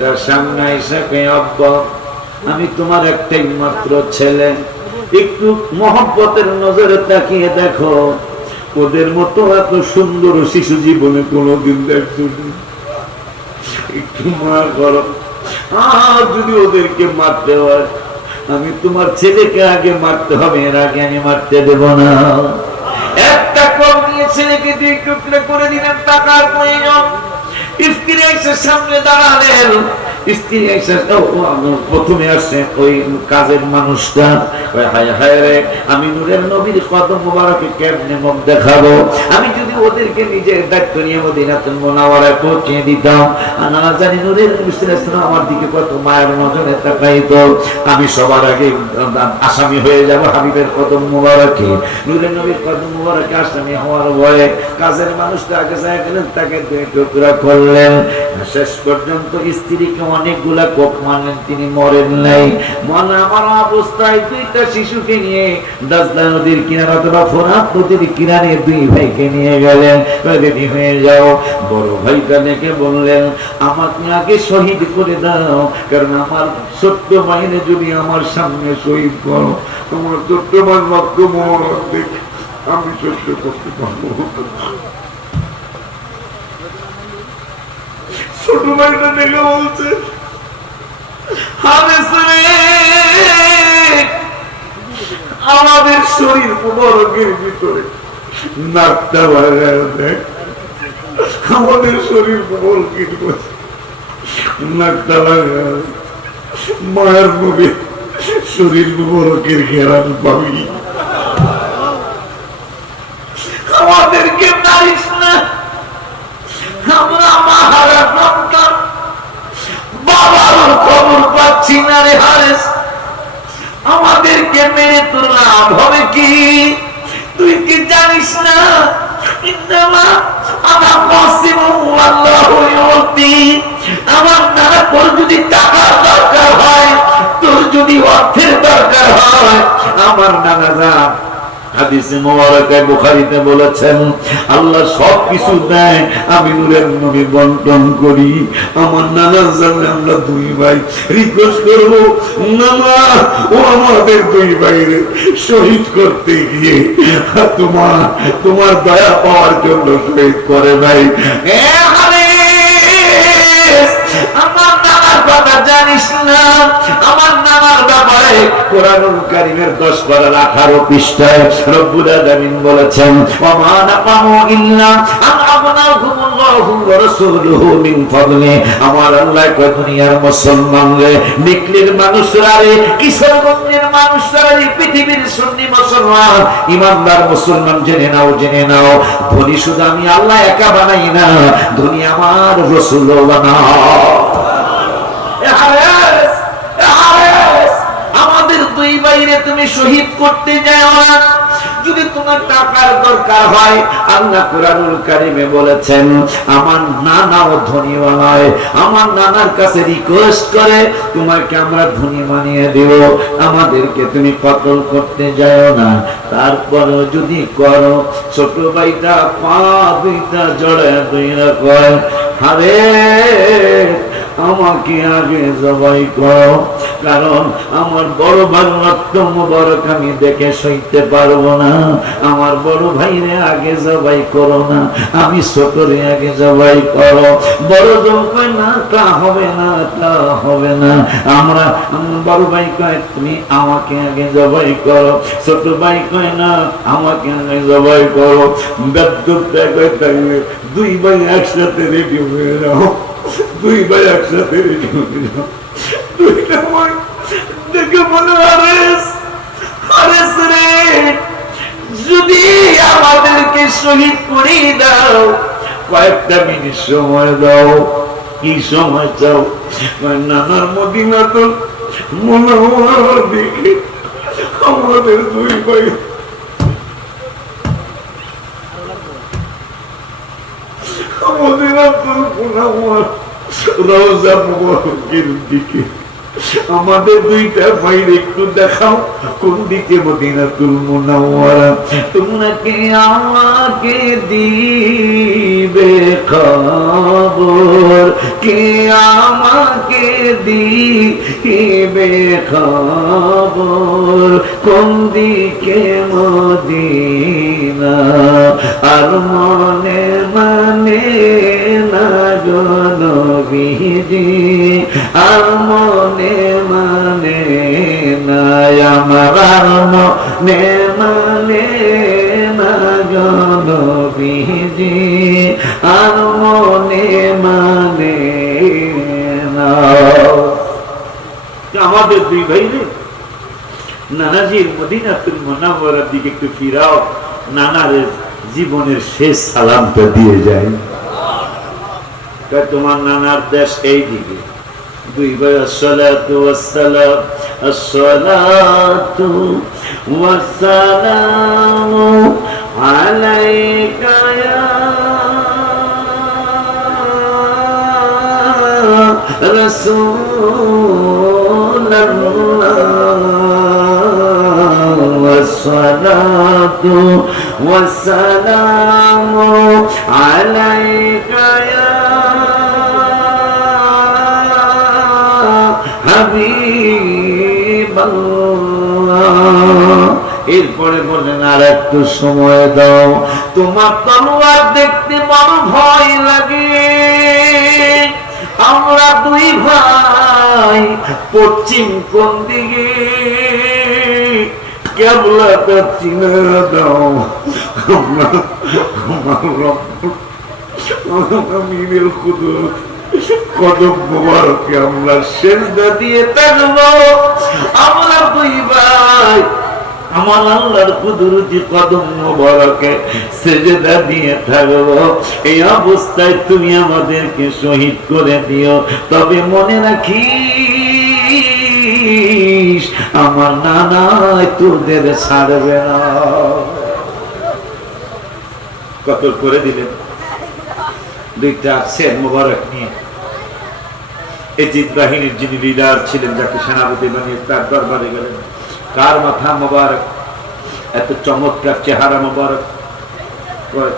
তার সামনে এসে কই, আব্বা আমি তোমার একটাই মাত্র ছেলে, একটু মহব্বতের নজরে তাকিয়ে দেখো, ওদের মতো এত সুন্দর শিশু জীবনে কোনোদিন দেখনি, একটু মায়া করো। আর যদি ওদেরকে মারতে হয়, আমি তোমার ছেলেকে আগে মারতে হবে, এর আগে আমি মারতে দেব না। একটা কম নিয়ে ছেলেকে দুই টুকরো করে দিলেন, টাকার প্রয়োজন। স্ত্রী এসে সামনে দাঁড়ালেন, স্ত্রী এসে প্রথমে আসছে ওই কাজের মানুষটা, হায় হায় রে, আমি নূরের নবীর কদম মোবারকে কেমনে মুখ দেখাবো, আমি যদি ওদেরকে নিজের দায়িত্ব নিয়ে মদিনাতুল মুনাওয়ারায় পৌঁছে দিতাম, না জানি নূরের নবী সাল্লাল্লাহু আলাইহি ওয়াসাল্লাম আমার দিকে কত মায়ের নজরে তাকাইতো, আমি সবার আগে আসামি হয়ে যাব হাবিবের কদম মোবারকে, নূরের নবীর কদম মোবারকে আসামি হওয়ার ভয়ে কাজের মানুষটা আগে যায় গেলেন, তাকে দুই টুকরা করলেন। শেষ পর্যন্ত স্ত্রীকে অনেকগুলা কোপ মারলেন, তিনি মরেন নাই। মনে আমার অবস্থায় দুইটা শিশুকে নিয়ে দাজলা নদীর কিনারা অথবা ফোরাত নদীর কিনারে দুই ভাইকে নিয়ে গেলেন, রেডি হয়ে যাও। বড় ভাইটা ডেকে বললেন, আমাকে আগে শহীদ করে দাও, কারণ আমার ছোট্ট ভাইনে যদি আমার সামনে শহীদ করো, তোমার ছোট্ট ভাই রক্ত মোহর দেখে আমি সহ্য করতে পারবো। ছোট ভাইটা দেখে বলছে, আমাদের শরীর মুবারকের ভিতরে নাকটা বাজায় দেখ, আমাদের শরীর মুবারকের নাকটা বাজায়, মায়ের নবী শরীর মুবারকের ঘেরান পাবি, আমাদেরকে মারিস না, আমরা মাহারা সন্তান, বাবার খবর পাচ্ছি না রে হারেস, আমাদেরকে মেরে তোর লাভ হবে কি? তুই কি জানিস না আমার নানা, তোর যদি টাকার দরকার হয়, তোর যদি অর্থের দরকার হয়, আমার নানা যা হাদিসে মুবারাকায় বুখারীতে বলেছেন, আল্লাহ সব কিছু দেয়, আমি নূরের নবী বন্টন করি। আমার নানা জানে আমরা দুই ভাই রিকোয়েস্ট করব, নানা ও আমাদের দুই ভাইরে শহীদ করতে গিয়ে তোমার দয়া পাওয়ার জন্য শহীদ করে ভাই। আমার নানার কথা জানিস না, আমার নানার ব্যাপারে কোরআনুল কারীমের 10 পারা 18 পৃষ্ঠায় রব্বুল আলামিন বলেছেন, ওয়া মা নাকামু ইল্লা আন আগনাহুমুল্লাহু ওয়া রাসূলুহু মিন ফাদলি। আমার আল্লাহ কয়, দুনিয়ার মুসলমানরে, নিকলির মানুষরা রে, কিশোরগঞ্জের মানুষরা রে, পৃথিবীর সুন্নি মুসলমান ইমানদার মুসলমান, জেনে নাও, ধনী শুধু আমি আল্লাহ একা বানাই না, ধনী আমার রাসূলও বানাও। আমাদের দুই ভাইরে তুমি শহীদ করতে যাও না, যদি তোমার টাকার দরকার হয়, আল্লাহ কুরআনুল কারীমে বলেছেন, আমার নানাও ধনী নয়, আমার নানার কাছে রিকোয়েস্ট করে তোমাকে আমরা ধনী বানিয়ে দেব, আমাদেরকে তুমি কতল করতে যাও না। তারপরেও যদি করো, ছোট ভাইটা পা দুইটা জড়ায় দুইরা কয়, আরে আমাকে আগে জবাই করো, কারণ আমার বড় ভাই রক্ত মুবারক আমি দেখে সইতে পারবো না, আমার বড় ভাইরে আগে জবাই করো না, আমি ছোটরে আগে জবাই করো। বড় জন কয়, না তা হবে না, তা হবে না, আমরা বড় ভাই কয় তুমি আমাকে আগে জবাই করো, ছোট ভাই কয় না আমাকে আগে জবাই করো। বেদ্যুৎটা কয়, তাইলে দুই ভাই একসাথে রেডি হয়ে যাও, দুই ভাই একসাথে রেডি হয়ে যাও। দুইটা ভাই দেখে বলে, আরেস রে, যদি আমাদেরকে শহীদ করে দাও, কয়েকটা মিনিট সময় দাও। কি সময় চাও? নানার মদিনাতুল মুনাওয়ারা দেখে আমাদের দুই ভাই মদিনাতুল মুনাওয়ারা রওজা মুবারকের দিকে আমাদের দুইটা ভাইয়ের একটু দেখাও কোন দিকে মদিনাতুল মুনাওয়ারা। তোমাকে আমাকে দিবে খবর, কে আমাকে দিবে খবর, কোন দিকে মদিনা। আর মনে মানে না গো নবীজি, আর মনে মানে না আমার, আর মনে মানে না গো নবীজি, আর মনে মানে না। আমাদের দুই ভাই রে, নানাজির মদিনাতুল মুনাওয়ারার দিকে একটু ফিরাও, নানার জীবনের শেষ সালামটা দিয়ে যায়। তোমার নানার দেশ এই দিকে। দুই ভাই আসসালাতু ওয়াসসালাম, আসসালাতু ওয়াসসালামু আলাইকা ইয়া রাসূলুল্লাহ, ওয়াসসালাতু ওয়াসসালামু আলাইকা ইয়া হাবিবাল্লাহ। এরপরে বললেন আর একটু সময় দাও, তোমার তলোয়ার দেখতে বড় ভয় লাগে। আমরা দুই ভাই পশ্চিম কোন দিকে, কেবলাটা চিনে দাও। আমিরের কুদরত কদম মোবারকে আমরা সেজদা দিয়ে থাকবো। আমরা দুই ভাই আমার আল্লাহর কুদরতি কদম মোবারকে সেজদা দিয়ে থাকবো। এই অবস্থায় তুমি আমাদেরকে শহীদ করে দিও, তবে মনে রাখিস আমার নানা তোদের ছাড়বে না। কতল করে দিলেন দুইটা সের মোবারক নিয়ে। এজিদ বাহিনীর যিনি লিডার ছিলেন, যাকে সেনাপতি বানিয়ে তার দরবারে গেলেন। কার মাথা মোবারক, এত চমৎকার চেহারা মোবারক।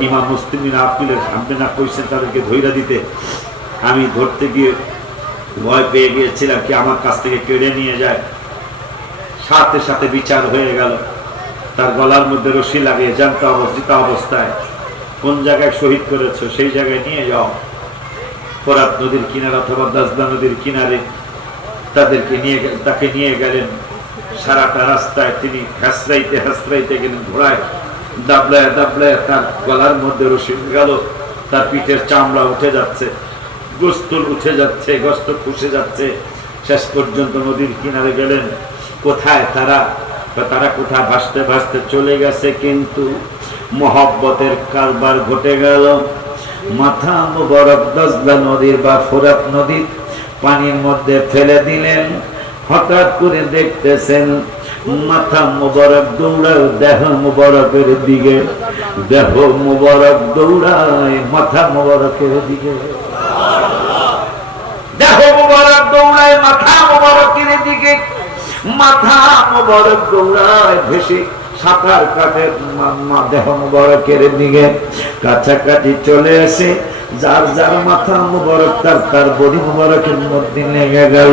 ইমাম মুসলিম আপিলের সামনে না কইছেন তাদেরকে ধৈর্য দিতে। আমি ধরতে গিয়ে ভয় পেয়ে গিয়েছিলাম কি আমার কাছ থেকে কেড়ে নিয়ে যায়। সাথে সাথে বিচার হয়ে গেল। তার গলার মধ্যে রশি লাগিয়ে জানতা অবস্থায় কোন জায়গায় শহীদ করেছো সেই জায়গায় নিয়ে যাও। ফোরাত নদীর কিনারে অথবা দাজলা নদীর কিনারে তাকে নিয়ে গেলেন। সারাটা রাস্তায় তিনি হাসরাইতে হাসরাইতে গেলেন, ঘোড়ায় দাবলায় দাবলায় তার গলার মধ্যে রশি গেল। তার পিঠের চামড়া উঠে যাচ্ছে, গোস্ত উঠে যাচ্ছে, গোস্ত খুশে যাচ্ছে। শেষ পর্যন্ত নদীর কিনারে গেলেন। কোথায় তারা কোথায় ভাসতে ভাসতে চলে গেছে, কিন্তু মহব্বতের কারবার ঘটে গেল। মাথা মুবারক দাজলা নদীর বা ফোরাত নদীর পানির মধ্যে ফেলে দিলেন। হঠাৎ করে দেখতেছেন মাথা মুবারক দৌড়ায় দেহ মুবারকের দিকে, দেহ মুবারক দৌড়ায় মাথা মুবারকের দিকে, দেহ মুবারক দৌড়ায় মাথা মুবারকের দিকে, মাথা মুবারক দৌড়ায় ভেসে সাঁতার কাটে দেহ মুবারকের দিকে। কাছাকাছি চলে এসে যার যার মাথা মুবারক তার বডি মুবারকের মধ্যে লেগে গেল।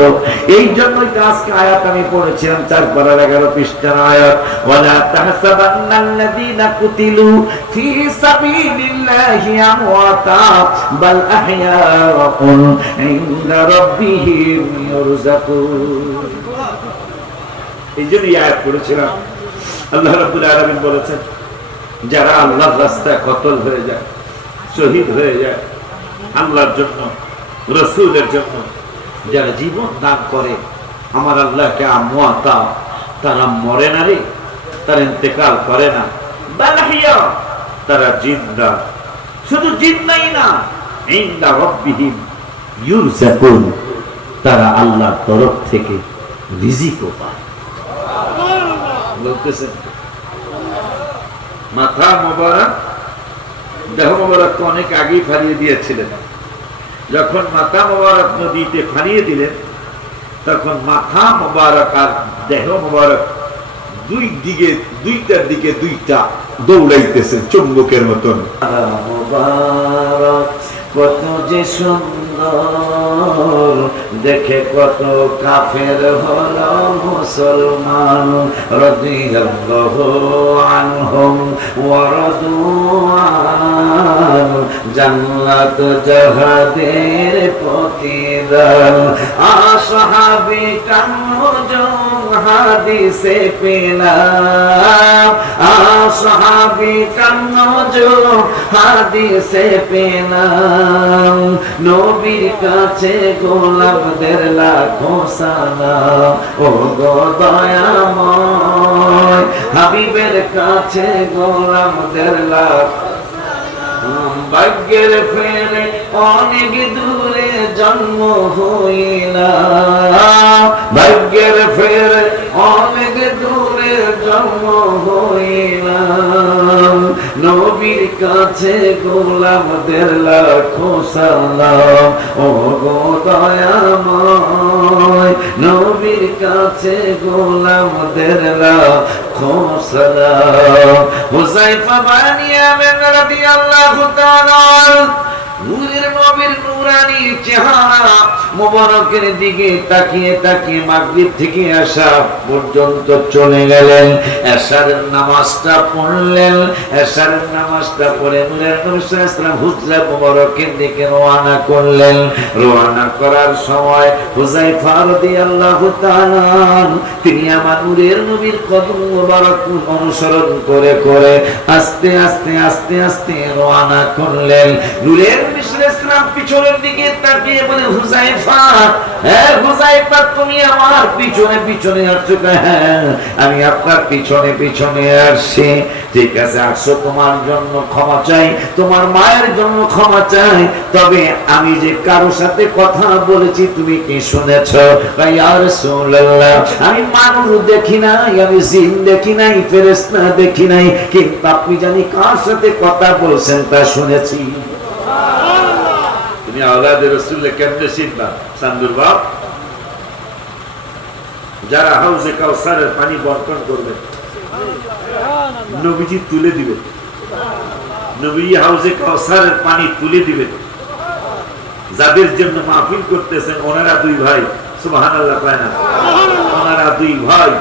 এই জন্যই আজকে আয়াত আমি পড়েছিলাম 4 পারার 11 পৃষ্ঠার আয়াত, ওয়ালা তাহসাবান্নাল্লাযীনা কুতিলু ফী সাবিলিল্লাহি আমওয়াতা বাল আহইয়াউন ইনদা রাব্বিহিম ইরযাকুন। এই জন্যই আয়াত পড়েছিলাম। আল্লাহ রাব্বুল আলামিন বলেছেন, যারা আল্লাহর রাস্তায় কতল হয়ে যায়, শহীদ হয়ে যায় আল্লাহর জন্য, রাসূলের জন্য, যারা জীবন দান করে আমার আল্লাহকে আমওয়াতা, তারা মরে না রে, তারা ইন্তেকাল করে না, বালহিয়া তারা জিন্দা। শুধু জিন্দাই না, ইনদা রাব্বিহিম ইরযাকুন, তারা আল্লাহর তরফ থেকে রিজিকও পায়। বলতেছেন মাথা মোবারক দেহ মোবারক অনেক আগেই ফারিয়ে দিয়েছিলেন। যখন মাথা মোবারক নদীতে ফারিয়ে দিলেন, তখন মাথা মোবারক আর দেহ মোবারক দুইটার দিকে দুইটা দৌড়াইতেছে চুম্বকের মতন। মোবারক কত যে সুন্দর, দেখে কত কাফের হলো মুসলমান। রাদিয়াল্লাহু আনহুম ওয়া রাদু আনহু, জান্নাত জাহাদের প্রতিদান। আসহাবী কানজুম হাদিসে পেলাম, আসহাবী কানজুম হাদিসে পেলাম। নবীর কাছে গোলাপদের লাখো সালাম, ও গো দয়াময় হাবিবের কাছে গোলাপদের লাখো। ভাগ্যের ফেরে অনেক দূরে জন্ম হইলাম, ভাগ্যের ফেরে অনেক দূরে জন্ম হইলাম। নবীর কাছে গোলাপদের লাখো সালাম, ও গো দয়াময় নবীর কাছে গোলাপদের লাখো সালাম। হুযায়ফা বানি ইয়ামান রাদিয়াল্লাহু তাআলা নূরের নবীর নূরানী চেহারা মোবারকের দিকে তাকিয়ে তাকিয়ে মাগরিব থেকে এশা পর্যন্ত চলে গেলেন। এশারের নামাজটা পড়লেন, এশারের নামাজটা পড়ে নূরের নবী সাল্লাল্লাহু আলাইহি ওয়াসাল্লাম হুজরা মোবারকের দিকে রওনা করলেন। রওনা করার সময় হুযায়ফা রাদিয়াল্লাহু তাআলা তিনি আমার নূরের নবীর কদম মোবারক অনুসরণ করে করে আস্তে আস্তে আস্তে আস্তে রওনা করলেন। নূরের ইসলাম পিছনের দিকে তাকিয়ে বলে, হুযায়ফা, হ্যাঁ হুযায়ফা, তুমি আমার পিছনে পিছনে আসছো? হ্যাঁ, আমি আপনার পিছনে পিছনে আসছি। ঠিক আছে, আসছো, তোমার জন্য ক্ষমা চাই, তোমার মায়ের জন্য ক্ষমা চাই। তবে আমি যে কারো সাথে কথা বলেছি তুমি কি শুনেছো? ইয়া রাসূলুল্লাহ, আমি মানুষ দেখি নাই, আমি জিন দেখি নাই, ফেরেশতা দেখি নাই, কিন্তু আপনি জানি কার সাথে কথা বলছেন তা শুনেছি। তুমি আওলাদে রাসূলকে কেমনে চিনবা? সান্দুর বাপ যারা হাউজে কাউসারের পানি বন্টন করবে, নবীজি তুলে দিবেন, নবী হাউজে কাউসারের পানি তুলে দিবেন। যাদের জন্য মাহফিল করতেছেন ওনারা দুই ভাই, সুবহানাল্লাহ কয় না? ওনারা দুই ভাই,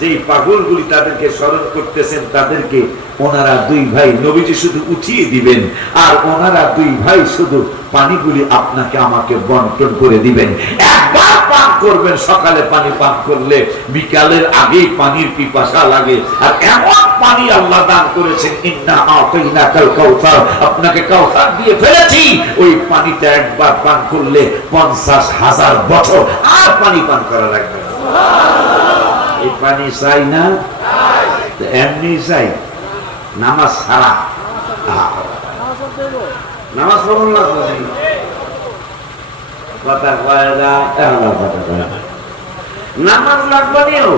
যেই পাগলগুলি তাদেরকে স্মরণ করতেছেন তাদেরকে ওনারা দুই ভাই নবীজি শুধু উঠিয়ে দিবেন, আর ওনারা দুই ভাই শুধু পানিগুলি আপনাকে আমাকে বন্টন করে দিবেন। একবার পান করবেন, সকালে পানি পান করলে বিকালের আগেই পানির পিপাসা লাগে। আর এমন পানি আল্লাহ দান করেছেন, ইন্না আতাইনাকাল কাউসার, আপনাকে কাউসার দিয়ে ফেলেছি। ওই পানিটা একবার পান করলে 50,000 বছর আর পানি পান করা লাগবে না। এই পানি চাই না, এমনি চাই, নামাজ ছাড়া। নামাজ পড়ুন না, কথা কয় না, নামাজ লাগবে নিও,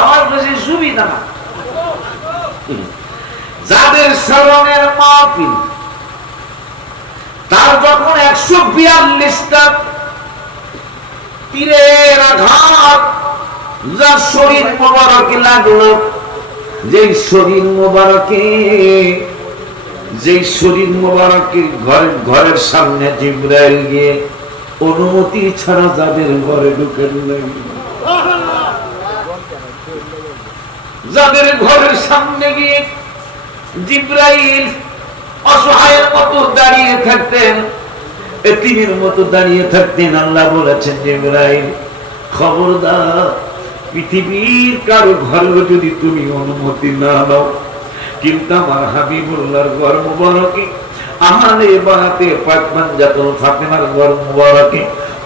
আমার বেশি সুবিধা না। যাদের স্মরণের মাহফিল, তার যখন 142টা তীরের আঘাত যার শরীর মোবারকে লাগলো, যেই শরীর মোবারকে ঘরের সামনে জিবরাইল গিয়ে অনুমতি ছাড়া যাদের ঘরে ঢুকে দিলেন, যাদের ঘরের সামনে গিয়ে জিবরাইল অসহায়ের মতো দাঁড়িয়ে থাকতেন, এতিমের মতো দাঁড়িয়ে থাকতেন, আল্লাহ বলেছেন, জিবরাইল খবরদার, পৃথিবীর কারো ঘরে যদি তুমি অনুমতি না দাও, কিন্তু আমার হাবিবুল্লাহর ঘর মুবারকে, আহলে বায়াতে পাক মানজাতুল ফাতেমার ঘর মুবারকে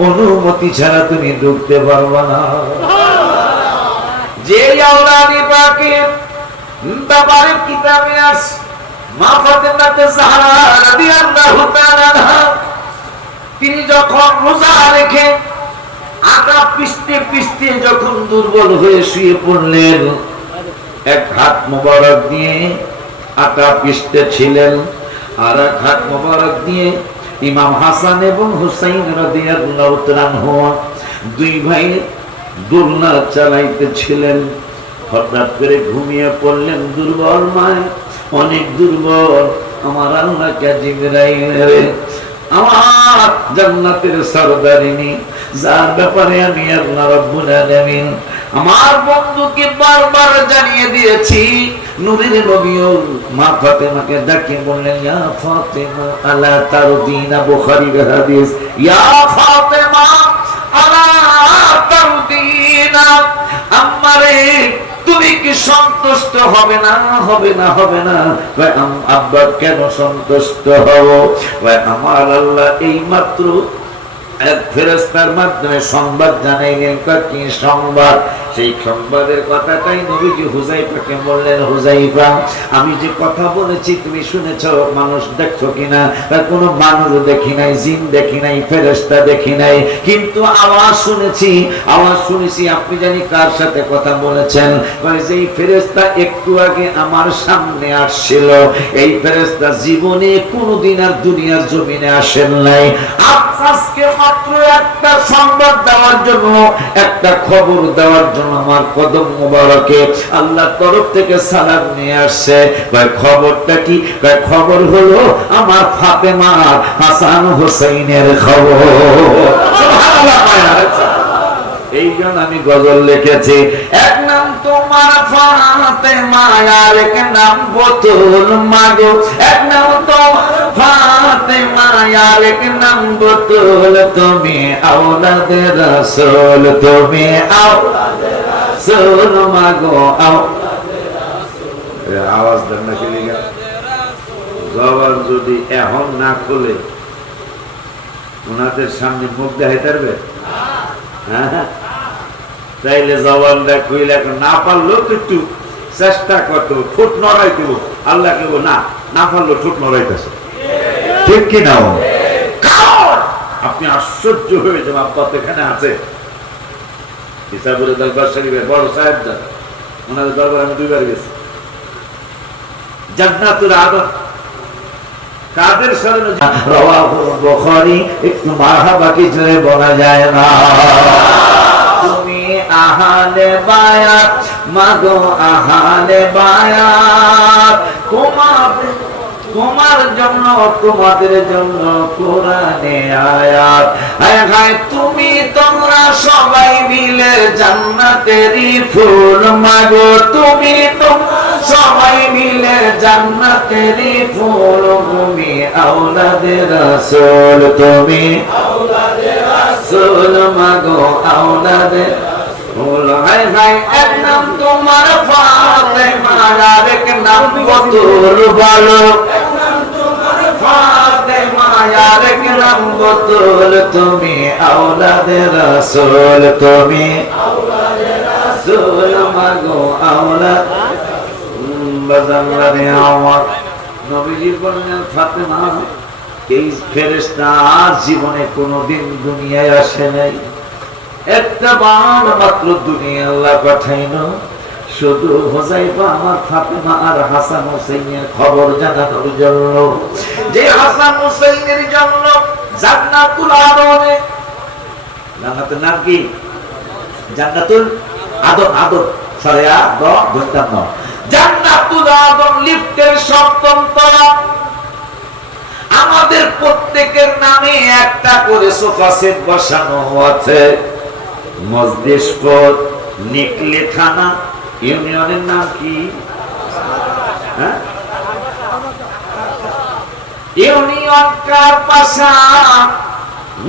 অনুমতি ছাড়া তুমি ঢুকতে পারবে না। যে আওলাদে পাকের ব্যাপারে কিতাবে আছে, মা ফাতেমাতে জাহরা রাদিয়াল্লাহু তাআলা আনহা তিনি যখন রোজা রেখে আটা পিষতে পিষতে যখন দুর্বল হয়ে শুয়ে পড়লেন, এক হাত মোবারক দিয়ে আটা পিষতে ছিলেন, আর এক হাত মোবারক দিয়ে ইমাম হাসান এবং হুসাইন রাদিয়াল্লাহু তাআলা আনহু দুই ভাই দোলনা চালাইতেছিলেন, হঠাৎ করে ঘুমিয়ে পড়লেন। দুর্বল মায়, অনেক দুর্বল। আমার আল্লাহ কে জিবরাইল, আমার জান্নাতের সরদারিনী, যার ব্যাপারে আমি আল্লাহ রাব্বুল আলামিন আমার বন্ধুকে বারবার জানিয়ে দিয়েছি, নূরের নবীও মা ফাতেমাকে ডাকে বললেন, ইয়া ফাতেমা আলা তারদিনা, বুখারীর হাদিস, ইয়া ফাতেমা আলা তারদিনা, আম্মারে তুমি কি সন্তুষ্ট হবে না? হবে না, হবে না। আব্বা কেন সন্তুষ্ট হব? আমার আল্লাহ এই মাত্র এক ফেরেশতার মাধ্যমে সংবাদ জানাইলেন। কি সংবাদ? সেই সংবাদের কথাটাই নবীজি হুযাইফাকে বললেন, হুযাইফা আমি যে কথা বলেছি তুমি শুনেছো, মানুষ দেখছো কিনা? কোনো মানুষ দেখি নাই, জিন দেখি নাই, ফেরেশতা দেখি নাই, কিন্তু আওয়াজ শুনেছি, আওয়াজ শুনেছি। আপনি জানি কার সাথে কথা বলেছেন? যেই ফেরেশতা একটু আগে আমার সামনে আসছিল, এই ফেরেশতা জীবনে কোনোদিন আর দুনিয়ার জমিনে আসেন নাই। আজকে মাত্র একটা সংবাদ দেওয়ার জন্য, একটা খবর দেওয়ার জন্য আমার কদম মোবারকে আল্লাহর তরফ থেকে সালাম নিয়ে আসছে। খবরটা কি? খবর হলো আমার ফাতেমা হাসান হোসেইনের খবর। এই জন্য আমি গজল লিখেছি, এক নাম তোমার ফাতেমা, আর এক নাম বোতল মাগো, এক নাম তো ফাতেমা, আর এক নাম বোতল, তুমি আওলাদে রাসূল, তুমি আওলাদে রাসূল মাগো, আওয়াজ দেন না কি লিখা? জবান যদি এখন না খুলে ওনাদের সামনে মুখ দেখাইতে পারবে? তাইলে জবানটা খুইলে না পারলেও একটু চেষ্টা করতো, ঠোঁট নড়াই দেবো। আল্লাহ কেব না, না পারলো ঠোঁট নড়াইতেছে, ঠিক কিনা? আপনি আশ্চর্য হয়ে যান। আব্বা তো এখানে আছে, ইসাবুরের দরবার শরীফের বড় সাহেব যান, ওনাদের দরবার আমি 2 বার গেছি। জান্নাতুল আদম কাদের শরণে রাওয়াহু বুখারী, একটু মারহাবা কি জোরে বলা যায় না? তুমি আহলে বায়াত মাগো, আহলে বায়াত, তোমার জন্য, তোমাদের জন্য কোরআনে আয়াত। হায় হায় তুমি তোমরা সবাই মিলে জান্নাতেরই ফুল মাগো, তুমি তোমরা সবাই মিলে জান্নাতেরই ফুল, তুমি আওলাদে রাসূল, তুমি আওলাদে রাসূল মাগো, আওলাদে ফুল। হায় হায় এক নাম তোমার ফাতেমা, আর এক নাম বোতল, বলো এক নাম তোমার ফাতেমা, আর এক নাম বোতল, তুমি আওলাদে রাসূল, তুমি আওলাদে রাসূল মাগো, আওলাদ বাজারে আমার। নবীজি বললেন, ফাতেমা এই ফেরেশতা আর জীবনে কোনোদিন দুনিয়ায় আসে নাই, একটা বার মাত্র দুনিয়া আল্লাহ পাঠাইলো শুধু হুযাইফা আমার ফাতেমা আর হাসান হোসেনের খবর জানানোর জন্য। যে হাসান হোসেনের জন্য জান্নাতুল আদমে, জান্নাতুল নাম কি? জান্নাতুল আদম, আদম সরিয়া দ ধরতাম না, জান্নাতুল আদম লিফটের 7ম তলা। আমাদের প্রত্যেকের নামে একটা করে সোফা সেট বসানো আছে। মজলিশপুর নিকলি থানা ইউনিয়নের নাম কি? ইউনিয়ন কারপাশা,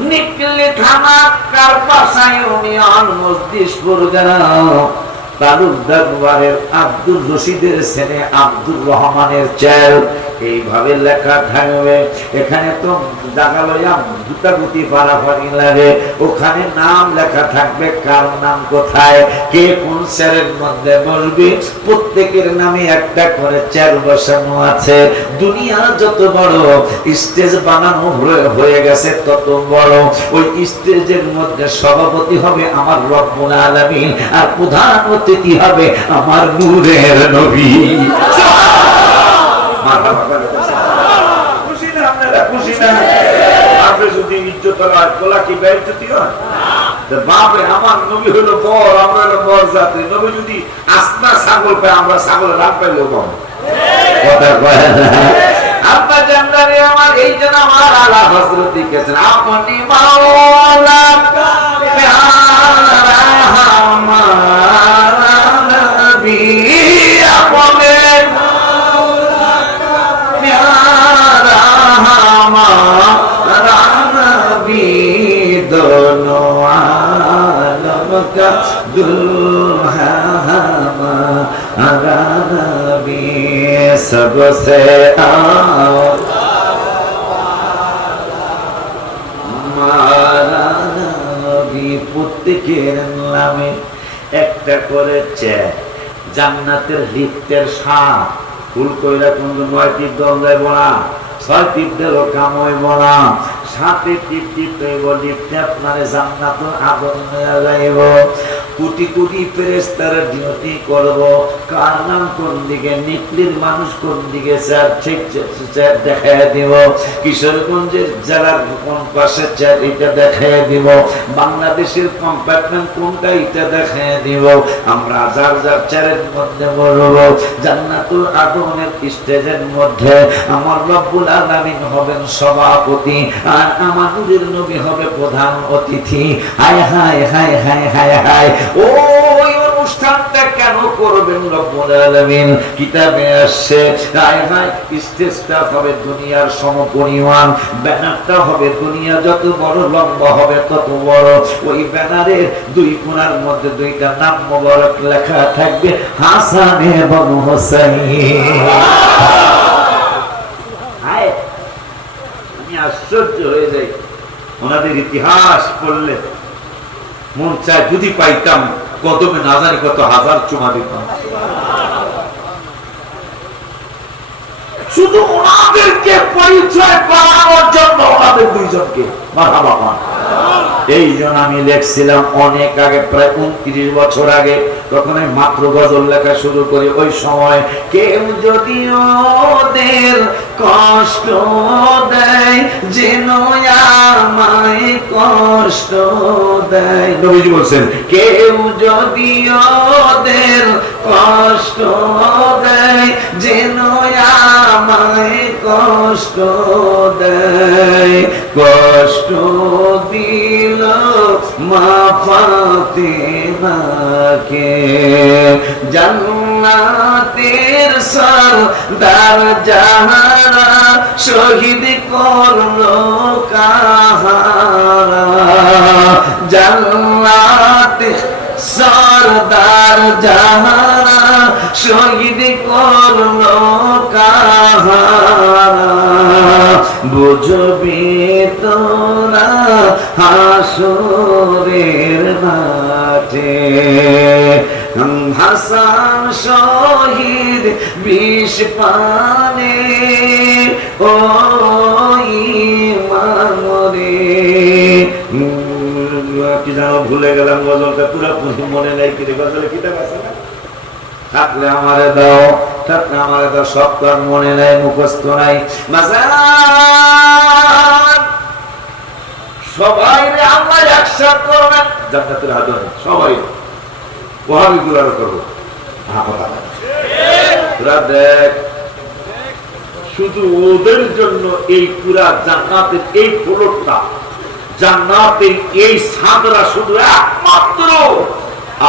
নিকলি থানা কারপাশা ইউনিয়ন, মজলিশপুর গ্রাম। তালুকদার আব্দুর রশিদের ছেলে আব্দুর রহমানের চেল, এইভাবে লেখা থাকবে। এখানে তো জায়গা লইয়া গুতাগুতি পারাপারি লাগে, ওখানে নাম লেখা থাকবে, কার নাম কোথায়, কে কোন চেয়ারের মধ্যে বসবে। প্রত্যেকের নামে একটা করে চেয়ার বসানো আছে। দুনিয়া যত বড় স্টেজ বানানো হয়ে গেছে তত বড়। ওই স্টেজের মধ্যে সভাপতি হবে আমার রব্বুল আলামিন, আর প্রধান অতিথি হবে আমার নূরের নবী। খুশি না আপনারা? খুশি না? আপনি যদি ইজ্জত হয়, কোলা কি বেইজ্জতি হয়? বাপরে আমার নবী হলো বর, আমরা হলো বর জাতি। নবী যদি আসনা ছাগল পায়, আমরা ছাগলের রাত পাইলেও কম কথা কয় না। আব্বা জানদারে আমার এই জন্য আমার আলা হযরত লিখেছেন আপনি মাওলা প্যারা হামারা নবী, আপনি মাওলা প্যারা হামারা নবী, দোনো আলম কা দুल्हा हमारा नबी, सबसे हमारा नबी। প্রত্যেকের নামে একটা করে চেক, জান্নাতের লিফটের সাপ ফুল কইরা কোন 9 টিপ দন্দায় বনা, 6 টিপ দিল কাম হইব না, 7 টিপ টিপ হইব লিফটে আপনারে জান্নাতুল আদম নিয়ে যাইব। কোটি কোটি ফেরেশতারা ডিউটি করব, কার নাম কোন দিকে, নিকলির মানুষ কোন দিকে, স্যার ঠিক দেখায় দিব, কিশোরগঞ্জের জেলার কোন পাশে স্যার এটা দেখায় দিব, বাংলাদেশের কম্পার্টমেন্ট কোনটা এটা দেখায় দিব। আমরা যার যার চেয়ারের মধ্যে বলব, জান্নাতুল আদমের স্টেজের মধ্যে আমার রব্বুল আলামিন হবেন সভাপতি, আর আমার নূরের নবী হবে প্রধান অতিথি। হায় হায় হায় হায় হায় হায়, ওই অনুষ্ঠানটা কেন করবেন রব্বুল আলামিন? কিতাবে আসছে হায় হায়, স্টেজটা হবে দুনিয়ার সমপরিমাণ, ব্যানারটা হবে দুনিয়া যত বড় লম্বা হবে তত বড়। ওই ব্যানারের 2 কোণার মধ্যে 2টা নাম মোবারক লেখা থাকবে, হাসান এবং হোসেন। হায়, আমি আশ্চর্য হয়ে যাই ওনাদের ইতিহাস পড়লে। মন চায় যদি পাইতাম কদমে না জানি কত হাজার চুমা দিতাম। শুধু ওনাদেরকে পরিচয় করানোর জন্য ওনাদের 2 জনকে মারহাবা পান। এই জন্য আমি লেখছিলাম অনেক আগে, প্রায় 29 বছর আগে, তখন আমি মাত্র গজল লেখা শুরু করি। ওই সময় কেউ যদি ওদের কষ্ট দেয়, যেন আমায় কষ্ট দেয়। নবীজি বলছেন কেউ যদি ওদের কষ্ট দেয়, যেন আমায় কষ্ট দেয়। কষ্ট দিল মা ফাতেমাকে, জান্নাতের সরদার যাহারা শহীদ করলো কাহারা, জান্নাতের সরদার যাহারা শহীদ করলো কাহারা, বুঝবি তোরা হাসরের মাঠে। হাসান শহীদ বিষ পানে ও ইমামরে। কি জানো ভুলে গেলাম গজলটা, পুরা মনে নাই। কি গজলে কিতাব আছে না? থাকলে আমারে দাও, থাকলে আমারে দাও, সব তো আর মনে নাই, মুখস্থ নাই। সবাই রে আল্লাহ একসাথ করবেন জান্নাতুল আদম, সবাই ওয়াহাবি গুলার করবো। দেখ, শুধু ওদের জন্য এই পুরা জান্নাতের এই ফ্লোরটা, জান্নাতের এই ছাদরা শুধু একমাত্র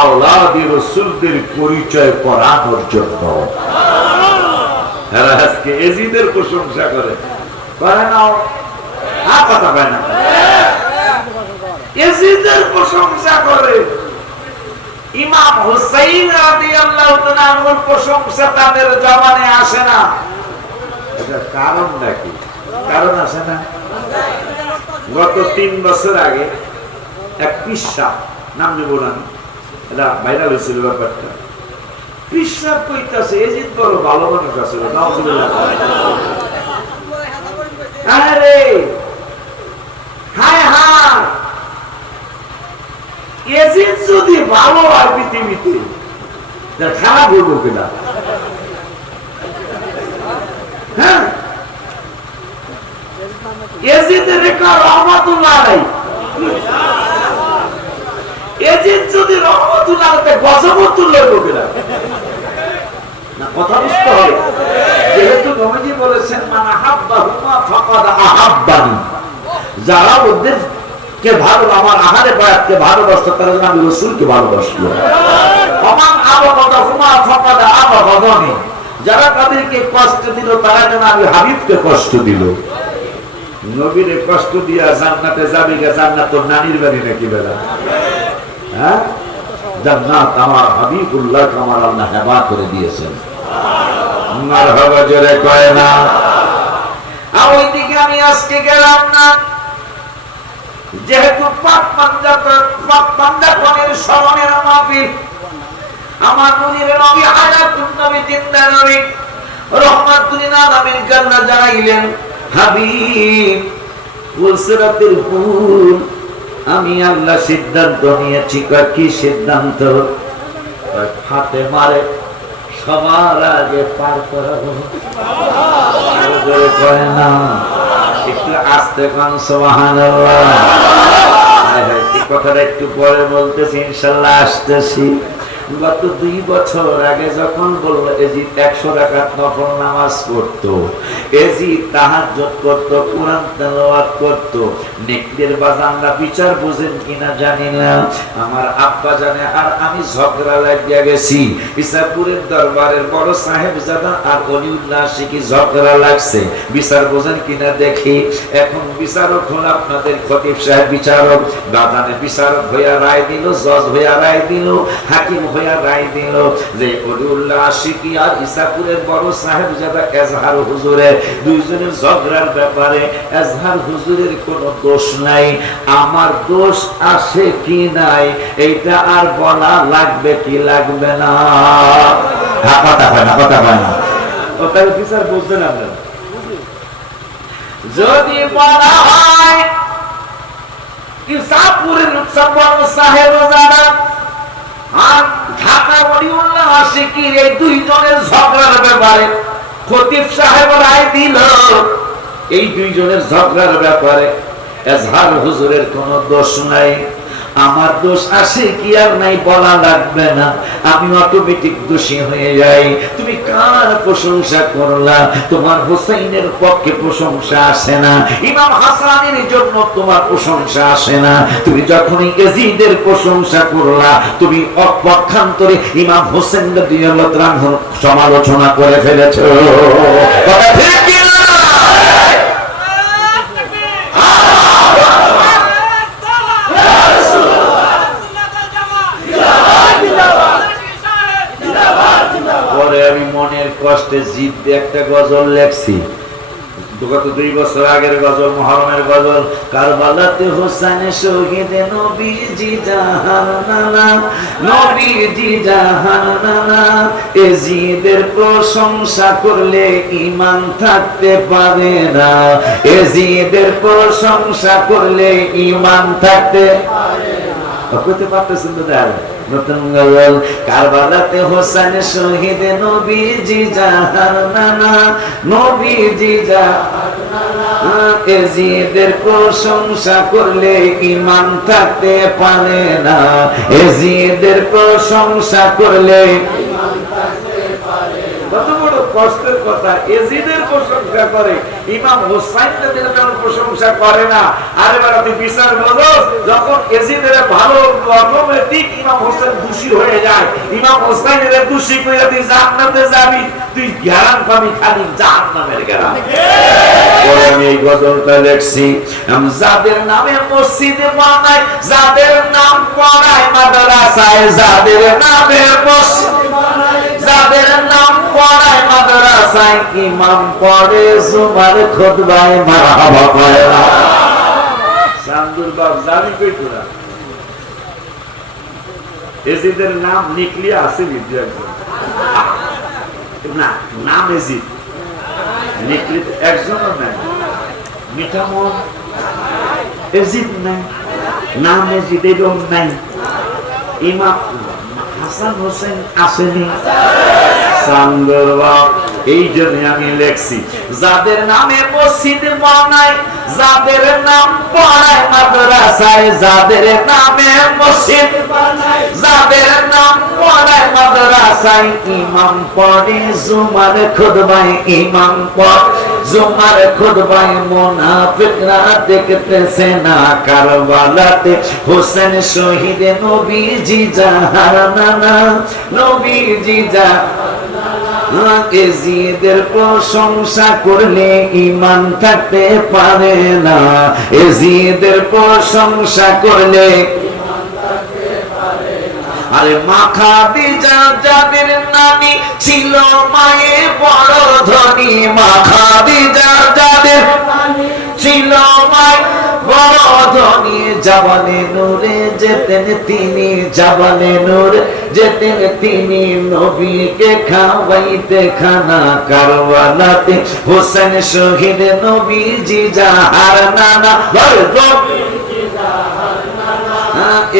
আওলাদে রাসূলদের পরিচয় করানোর জন্য। এরা আজকে এজিদের প্রশংসা করে না, কথা পায় না, এজিদের প্রশংসা করে। ইমাম হুসাইন রাদিয়াল্লাহু তাআলা আনহুর প্রশংসা তাদের জবানে আসে না। এটা কারণ নাকি? কারণ আসে না। গত 3 বছর আগে এক পিসা, নাম নেব না, এটা ভাইরাল হয়েছিল ব্যাপারটা। পিসা কইতাছে এজিদ বড় ভালো মানুষ আসলে, নাউজুবিল্লাহ। আরে হায় হায়, এজিদ যদি ভালো হয় পৃথিবীতে, খারাপ হইব কিনা? হ্যাঁ, এজিদের রহমাতুল্লাহ আলাইহি এজিদ যদি রহমতুল্লাহ আলাইহি গজবতুল্লাহ লোকেরা না, কথা বুঝতে হবে। যেহেতু নবীজি বলেছেন মান আহাব্বাহুমা ফাকাদ আহাব্বানি, যারা ওদেরকে ভালো আমার আহারে বায়াতকে ভালোবাসতো তারা যেন আমি রাসূলকে ভালোবাসলো। ওমান আবাদাহুমা ফাকাদ আবাদানি, যারা তাদেরকে কষ্ট দিল তারা যেন আমি হাবিবকে কষ্ট দিল। নবীরে কষ্ট দিয়া জান্নাতে যাবে, জান্নাত তোর নানির বাড়ি নাকি বেলা? হ্যাঁ, জান্নাত আমার হাবিবুল্লাহ আমার আল্লাহ হেবা করে দিয়েছেন। মারহাবা জোরে কয় না। আর ওইদিকে আমি আজকে গেলাম না, যেহেতু পাক পাঞ্জাবের স্মরণের মাহফিল, আমার নবীর নবী হায়াতুন নবী জিন্দা নবী রহমাতুল আলামিন কান্না জানাইলেন, হাবিব ফুলসিরাতের ফুল, আমি আল্লাহ সিদ্ধান্ত নিয়েছি। কি সিদ্ধান্ত? ফাতেমারে সবার আগে পার করাবো। একটু আস্তে কান সুবহানাল্লাহ। এই কথাটা একটু পরে বলতেছি, ইনশাআল্লাহ আসতেছি। গত 2 বছর আগে যখন বলল এজিদ 100 রাকাত নফল নামাজ পড়তো, এজিদ তাহাজ্জুদ করতো, কোরআন তেলাওয়াত করতো, নেকদের বাজানরা বিচার বুঝেন কিনা জানি না, আমার আব্বা জানে আর আমি ঝগড়া লাগিয়া গেছি। ইসাপুরের দরবারের বড় সাহেবজাদা আর ওলিউল্লাহ শিখি ঝগড়া লাগছে, বিচার বুঝেন কিনা দেখি। এখন বিচারক হল আপনাদের খতিব সাহেব বিচারক, বাজানে বিচারক হইয়া রায় দিল, জজ হইয়া রায় দিল, হাকিম রায় দিল যে ওলিউল্লাহ আশিকি আর ইসাপুরের বড় সাহেবজাদা এজহার হুজুরের দুইজনের ঝগড়ার ব্যাপারে এজহার হুজুরের কোনো দোষ নাই। আমার দোষ আছে কি নাই এইটা আর বলা লাগবে কি লাগবে না? কথা হয় না, কথা হয় না। ওটার বিচার বুঝবেন আপনারা। যদি বলা হয় ইসাপুরের বড় সাহেবজাদা আর ঢাকা ওলিউল্লাহ আশিকির এই দুইজনের ঝগড়ার ব্যাপারে খতিব সাহেব রায় দিল, এই দুইজনের ঝগড়ার ব্যাপারে এজহার হুজুরের কোনো দোষ নাই, আমার দোষ আছে কি আর নাই বলা লাগবে না, আমি অটোমেটিক দোষী হয়ে যাই। তুমি কার প্রশংসা করলা? তোমার হোসেইনের পক্ষে প্রশংসা আসে না, ইমাম হাসানের জন্য তোমার প্রশংসা আসে না। তুমি যখনই ইয়াজিদের প্রশংসা করলা, তুমি অপক্ষান্তরে ইমাম হোসেন রাদিয়াল্লাহু তাআলার সমালোচনা করে ফেলেছো। কথা ঠিক কি না? আমি মনের কষ্টে জিদ একটা গজল লেখছি, গত 2 বছর আগের গজল, মুহররমের গজল। কারবালাতে হোসেন শহীদ নবীজি জাহান নানা, নবীজি জাহান নানা, এজিদের প্রশংসা করলে ঈমান থাকতে পারে না, এজিদের প্রশংসা করলে ঈমান থাকতে পারে না। কইতে পারতেছেন তো? নতুন গজল। কারবালাতে হোসেন শহীদ নবীজি জাহান নানা, নবীজি জাহান নানা, এজিদের প্রশংসা করলে ঈমান থাকতে পারে না, এজিদের প্রশংসা করলে ঈমান থাকতে পারে না। কত বড় কষ্টের কথা, এজিদের প্রশংসা করে, ইমাম হোসেন রাদিয়াল্লাহু প্রশংসা করে না। আরে বাবা তুই বিচার বলো, যখন এজিদের ভালো রকমের দিক ইমাম হোসেন দোষী হয়ে যায়, ইমাম হোসেনের দোষী কইরা তুই জান্নাতে যাবি, তুই জ্ঞান পাবি খালি জাহান্নামের জ্ঞান। পরে আমি এই গজলটা লেখছি, যাদের নামে মসজিদে বানায়, যাদের নাম পড়ায় মাদ্রাসায়, যাদের নামে মসজিদ বানায়, যাদের নাম পড়ায় মাদ্রাসায়, ইমাম পড়ে জুমার খুতবায় মারহাবা কয় না। সান্দুর বাপ জানি কই তোরা এজিদের নাম নিকলিয়া আছে বিদ্যা না, নাম এজিদ নিকলিত একজনও নাই, মিঠামন এজিদ নাই, নাম এজিদ এরকম নাই, ইমাম হাসান হোসেন আসেনি। সান্দুর বাপ এই জন্য আমি লেখছি, যাদের নামে মসজিদ বানায়, যাদের নাম পড়ায় মাদ্রাসায়, যাদের নামে মসজিদ যাদের নাম পড়ে মাদ্রাসায় ইমাম পড়ে জুমার খুতবায় ইমাম পড়ে জুমার খুতবায় মুনাফিকরা দেখতেছে না কারবালাতে হোসেন শহীদ নবীজি জাহার নানা নবীজি এজিদের প্রশংসা করলে ঈমান থাকতে পারে না এজিদের প্রশংসা করলে আরে মা খাদিজা যাদের নানি ছিল মায়ে বড় ধনী মা খাদিজা যাদের ছিল মায়ে বড় ধনী জাবালে নূরে যেতেন তিনি জাবালে নূরে যেতেন তিনি নবীকে খাওয়াইতে খানা কারবালাতে হোসেন শহীদ নবীজি জাহার নানা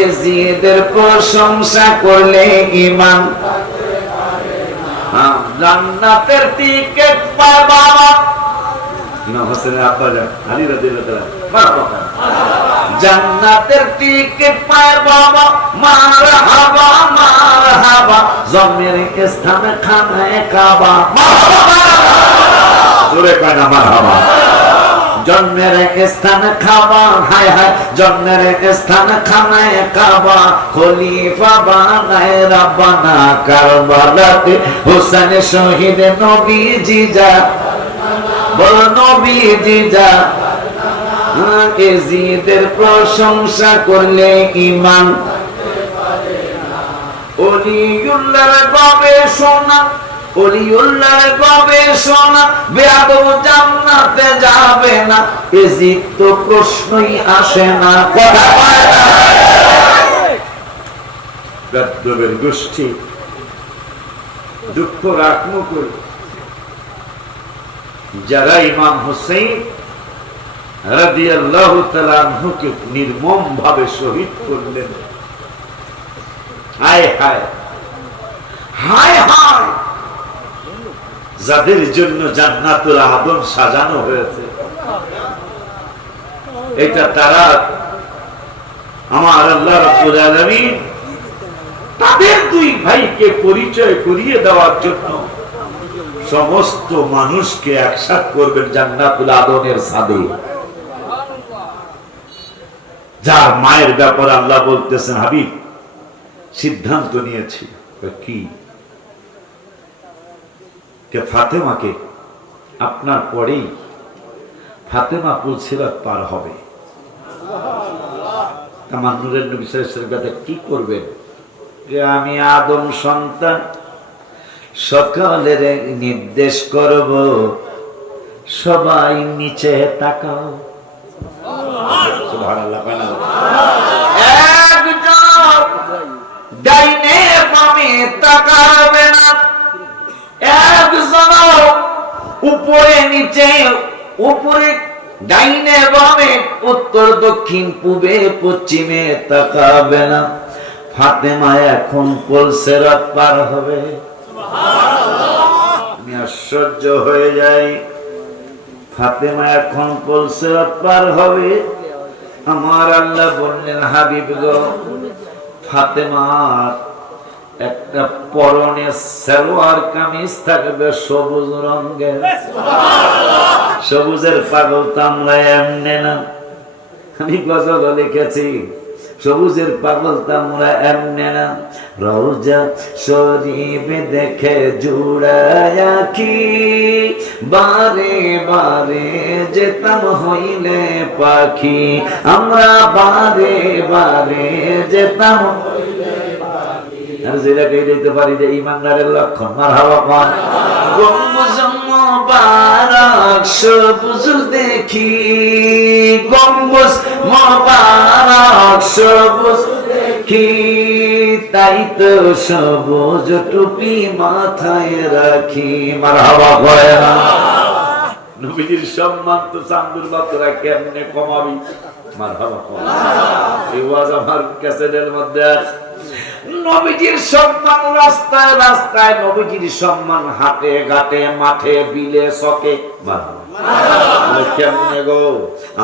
এজিদের প্রশংসা করলে ঈমান জান্নাতের টিকেট পায় বাবা ইমাম হোসেনের আব্বা যান আলী রাদিয়াল্লাহু তাআলা জান্নাতের টিকেট পায় বাবা মারহাবা জন্মের স্থানে খানায়ে কাবা মারহাবা জোরে কয় না মারহাবা জন্মের স্থান খাবা হায় হায় জন্মের স্থান খানায় কাবা খলিফা বানায় রাব্বানা কারবালাতে হোসেন শহীদ নবীজি যা বল নবীজি যা এজিদের প্রশংসা করলে ঈমান ওলিউল্লাহর গবেষণা ওলিউল্লাহর গবেষণা বেয়াদব জান্নাতে যাবে না এজিদ তো প্রশ্নই আসে না কথা বলে না বেয়াদবের গোষ্ঠী দুঃখ রাখমু করে যারা ইমাম হোসেন রাদিয়াল্লাহু তাআলা আনহুকে নির্মম ভাবে শহীদ করলেন হায় হায় হায় হায় যাদের জন্য জান্নাতুল আদম সাজানো হয়েছে এটা তারা আমার আল্লাহ রাব্বুল আলামিন তাদের দুই ভাইকে পরিচয় করিয়ে দেওয়ার জন্য সমস্ত মানুষকে একসাথে করবেন জান্নাতুল আদমের ছাদে যার মায়ের ব্যাপারে আল্লাহ বলতেছেন হাবিব সিদ্ধান্ত নিয়েছি কি ফাতেমাকে আপনার পরেই ফাতেমা পুলসিরাত পার হবে আমার নূরের নবী সাল্লাল্লাহু আলাইহি ওয়াসাল্লাম কি করবেন যে আমি আদম সন্তান সকলের নির্দেশ করব সবাই নিচে তাকাও সুবহানাল্লাহ একজন ডাইনে বামে তাকাবে না একজন উপরে নিচে উপরে ডাইনে বামে উত্তর দক্ষিণ পূবে পশ্চিমে তাকাবে না ফাতেমা এখন পুলসিরাত পার হবে আমি আশ্চর্য হয়ে যাই ফাতেমা এখন পুলসিরাত পার হবে আমার আল্লাহ বললেন হাবিব গো ফাতেমার একটা পরনে সালোয়ার কামিজ থাকবে সবুজ রঙের সবুজের পাগল তো আমরা এমনি না আমি গজল লিখেছি সবুজের পাগল তো আমরা এমনি না রওজা শরীফ দেখে জুড়ায়া কি বারে বারে যেতাম হইলে পাখি আমরা বারে বারে যেতাম আর যেটা কে দিতে পারি যে ইমানদারের লক্ষণ মারহাবা কোন গম্বুজ মোবারক সবুজ দেখি গম্বুজ মোবারক সবুজ দেখি তাই তো সবুজ টুপি মাথায় রাখি মারহাবা কয় না নবীজির সম্মান তো চান্দুর বাচ্চারা কেমনে কমাবি মারহাবা কয় এই ওয়াজ আমার ক্যাসেটের মধ্যে আছে নবীজির সম্মান রাস্তায় রাস্তায় নবীজির সম্মান হাটে ঘাটে মাঠে বিলে চকে কেমনে গো?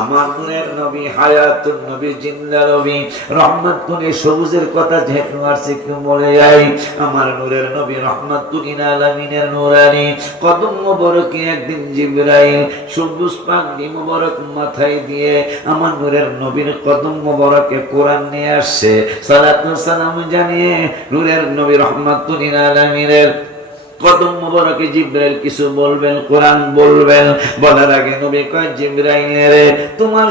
আমার নূরের নবী, হায়াতুন নবী, জিন্দা নবী, রহমাতুল সবুজের কথা যেহেতু আসছে কেউ বলে যাই, আমার নূরের নবী রহমাতুল আলামিনের নূরানি কদম মোবারকে একদিন জিবরাইল সবুজ পাগড়ি মোবারক মাথায় দিয়ে আমার নূরের নবীর কদম মোবারকে কোরআন নিয়ে আসছে, সালাতু সালাম জানিয়ে নূরের নবী রহমাতুল আলামিনের কদম মোবারকে জিবরাইল কিছু বলবেন, কোরআন বলবেন। বলার আগে নবী কয়, জিবরাইল রে, তোমার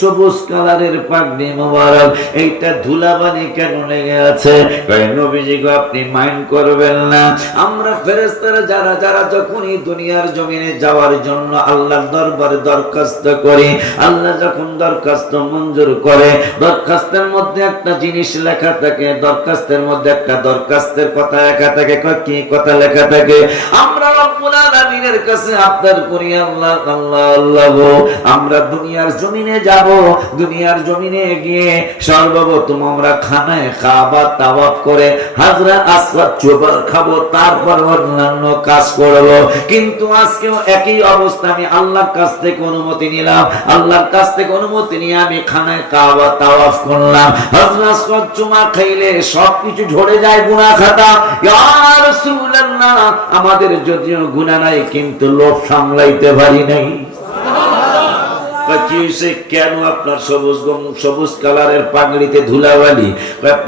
সবুজ কালারের পাগড়ি মোবারক এইটা ধুলাবালি কেন লেগে আছে? কয় নবীজি গো, আপনি মাইন্ড করবেন না, আমরা ফেরেশতারা যারা যারা যখন এই দুনিয়ার জমিনে যাওয়ার জন্য আল্লাহর দরবারে দরখাস্ত করি, আল্লাহ যখন দরখাস্ত মঞ্জুর করে, দরখাস্তের মধ্যে একটা জিনিস লেখা থাকে, দরখাস্তের মধ্যে একটা দরখাস্তের কথা লেখা থাকে। কয় কি কথা লেখা থাকে? আমরা রব্বুল আলামিনের কাছে আবদার করি, আল্লাহ আল্লাহ আল্লাহ গো, আমরা দুনিয়ার জমিনে যাব, দুনিয়ার জমিনে গিয়ে সর্বপ্রথম আমরা খানায় কাবা তাওয়াফ করে হাজরা আসওয়াদ চোবার খাবো, তারপর অন্যান্য কাজ করব। কিন্তু আজকেও একই অবস্থা, আমি আল্লাহর কাছ থেকে অনুমতি নিলাম, আল্লাহর কাছ থেকে অনুমতি নিয়ে আমি খানায় কাবা তাওয়াফ করলাম, হাজরা আসওয়াদ চুমা খাইলে সবকিছু ঝরে যায় গুনাহ খাতা। ইয়া রাসূলুল্লাহ, আমাদের যদিও গুনাহ নাই কিন্তু লোভ সামলাইতে পারি নাই। কেন আপনার সবুজ কালারের পাগড়িতে ধুলাবালি?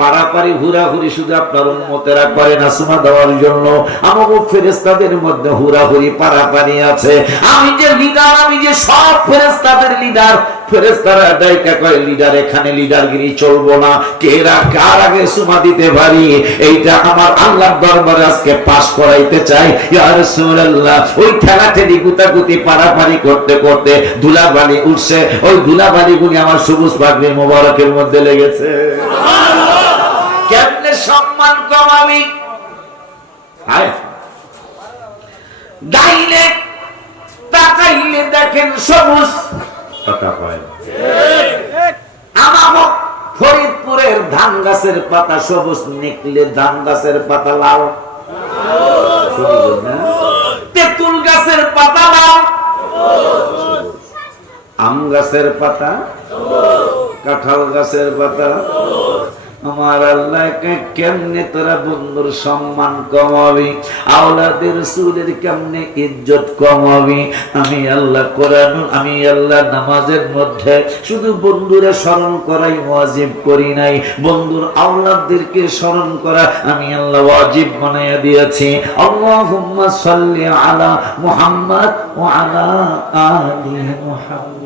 পারাপারি হুরাহুরি শুধু আপনার উম্মতেরা করে না সুমা দেওয়ার জন্য, আমাকে ফেরেশতাদের মধ্যে হুরাহুরি পারাপারি আছে। আমি যে লিডার, আমি যে সব ফেরেশতাদের লিডার, ফেরেশতারা ডাইকা কয় লিডার, এখানে লিডারগিরি চলবো না, কার আগে সুমা দিতে পারি এইটা আমার আল্লাহর দরবারে আজকে পাস করাইতে চাই। ইয়া রাসূলুল্লাহ, ওই ঠেলাঠেলি গুতাগুতি পারাপারি করতে করতে ধুলাবালি উঠছে, ওই ধুলাবালি গুলি আমার সবুজ পাগড়ি মোবারকের মধ্যে লেগেছে। কেমনে সম্মান কমাবি? ডাইলে তাকাইলে দেখেন সবুজ পাতা হয়, আমার ফরিদপুরের ধান গাছের পাতা সবুজ, নিকলে ধান গাছের পাতা লাল, তেঁতুল গাছের পাতা লাল, আম গাছের পাতা, কাঁঠাল গাছের পাতা। আমার আল্লাহকে কেমনে তোরা বন্ধুর সম্মান কমাবি, আওলাদের রাসূলের কেমনে ইজ্জত কমাবি? আমি আল্লাহ কোরআন, আমি আল্লাহ নামাজের মধ্যে শুধু বন্ধুরা স্মরণ করাই ওয়াজিব করি নাই, বন্ধুর আওলাদদেরকে স্মরণ করা আমি আল্লাহ ওয়াজিব বানায়া দিয়েছি। আল্লাহুম্মা সাল্লি আলা মুহাম্মাদ ওয়া আলা আলি মুহাম্মাদ।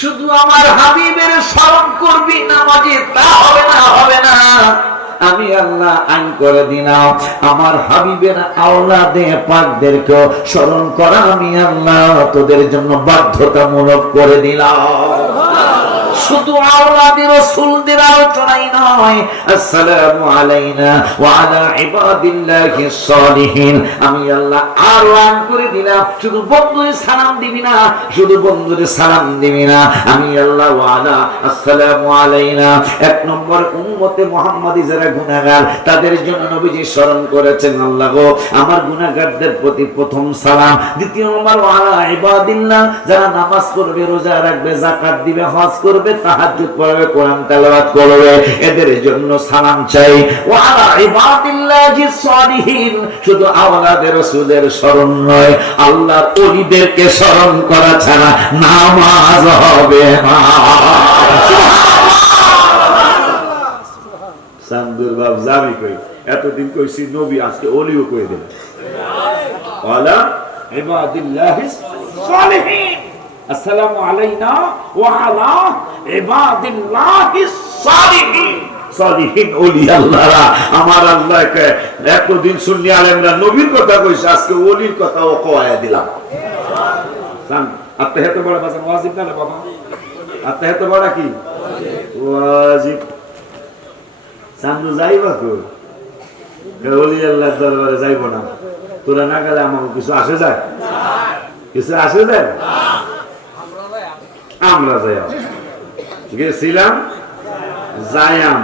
শুধু আমার হাবিবের স্মরণ করবি নামাজে, তা হবে না, হবে না। আমি আল্লাহ আইন করে দিলাম, আমার হাবিবের আওলাদে পাকদেরকে স্মরণ করা আমি আল্লাহ তোদের জন্য বাধ্যতামূলক করে দিলাম। শুধু আওলাদের রাসূলদের আলোচনাই নয়, আসসালামু আলাইনা ওয়া আলা ইবাদিল্লাহিস সালিহিন, আমি আল্লাহ আরওয়ান করে দিলাম, শুধু বন্ধুরে সালাম দিবি না, শুধু বন্ধুরে সালাম দিবি না, আমি আল্লাহ ওয়া আলা আসসালামু আলাইনা। এক নম্বর উম্মতে মুহাম্মাদি যারা গুনাহগার তাদের জন্য নবীজি স্মরণ করেছেন, আল্লাহ গো আমার গুনাহগারদের প্রতি প্রথম সালাম। দ্বিতীয় নম্বর ওয়া আলা ইবাদিল্লাহ, যারা নামাজ পড়বে, রোজা রাখবে, যাকাত দিবে, হজ করবে, তাহাজ্জুদ পড়বে, কোরআন তেলাওয়াত করবে, এদের জন্য সালাম চাই। ওয়া আলা ইবাদিল্লাহিস সালিহিন, শুধু আওলাদের রাসূলের স্মরণ নয়, আল্লাহর ওলিদেরকে স্মরণ করা ছাড়া নামাজ হবে না। সান্দুর বাপ যাবি কই? এতদিন কইছি নবী, আজকে ওলিও কই দিল। ওয়া আলা ইবাদিল্লাহিস সালিহিন, আসসালামু আলাইনা ওয়া আলা ইবাদিল্লাহিস সালিহিন। সালিহিন ওলি আল্লাহরা, আমার আল্লাহকে এতদিন সুন্নি আলেমরা নবীর কথা কইছে, আজকে ওলির কথাও কওয়ায়া দিলাম। আত্তাহিয়াত পড়া বাজান ওয়াজিব না বাবা? আত্তাহিয়াত পড়া কি ওয়াজিব? সামনে যাইবা তো ওলি আল্লাহর দরবারে যাইব না, তোরা না গেলে আমার কিছু আসে যায়? কিছু আসে যায়? আমরা যাই গেছিলাম, যায়াম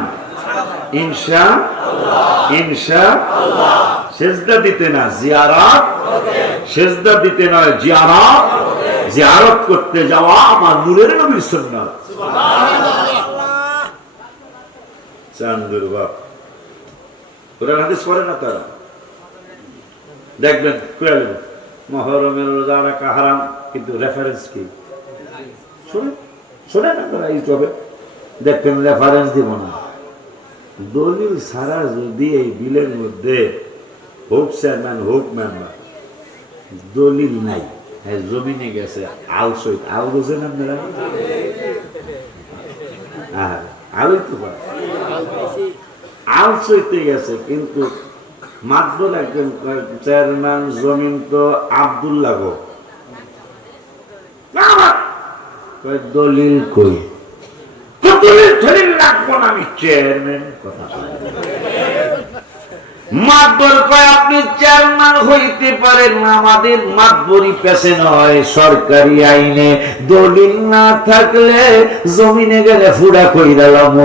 ইনশাআল্লাহ, ইনশাআল্লাহ। সেজদা দিতে না, জিয়ারত সেজদা দিতে নয়, জিয়ারত, জিয়ারত করতে যাওয়া আমার নূরের নবীর সুন্নাত। সুবহানাল্লাহ। চান্দুর বাপ কোরআন হাদিস পড়ে না তারা, দেখবেন মুহররমের রোজা রাখা হারাম, কিন্তু রেফারেন্স কি শোনেন আপনারা ইউটিউবে দেখবেন, রেফারেন্স দিব না। দলিল ছাড়া যদি এই বিলের মধ্যে হোক চেয়ারম্যান হোক মেম্বার দলিল নাই, জমিনে গেছে আল সহিত আল বোঝেন আপনারা, আলই তো আল সহিতে গেছে, কিন্তু মাত্র একজন চেয়ারম্যান জমিন তো আব্দুল্লাহ গো, দলিল কই, দলিল দলিল রাখবো না আমি চেয়ারম্যান, কথা মাতবর কয় আপনি চেয়ারম্যান হইতে পারেন না, আমাদের মাতবরি পেছে নয়, সরকারি আইনে দলিল না থাকলে জমিনে গেলে ফুড়া কইরালাম,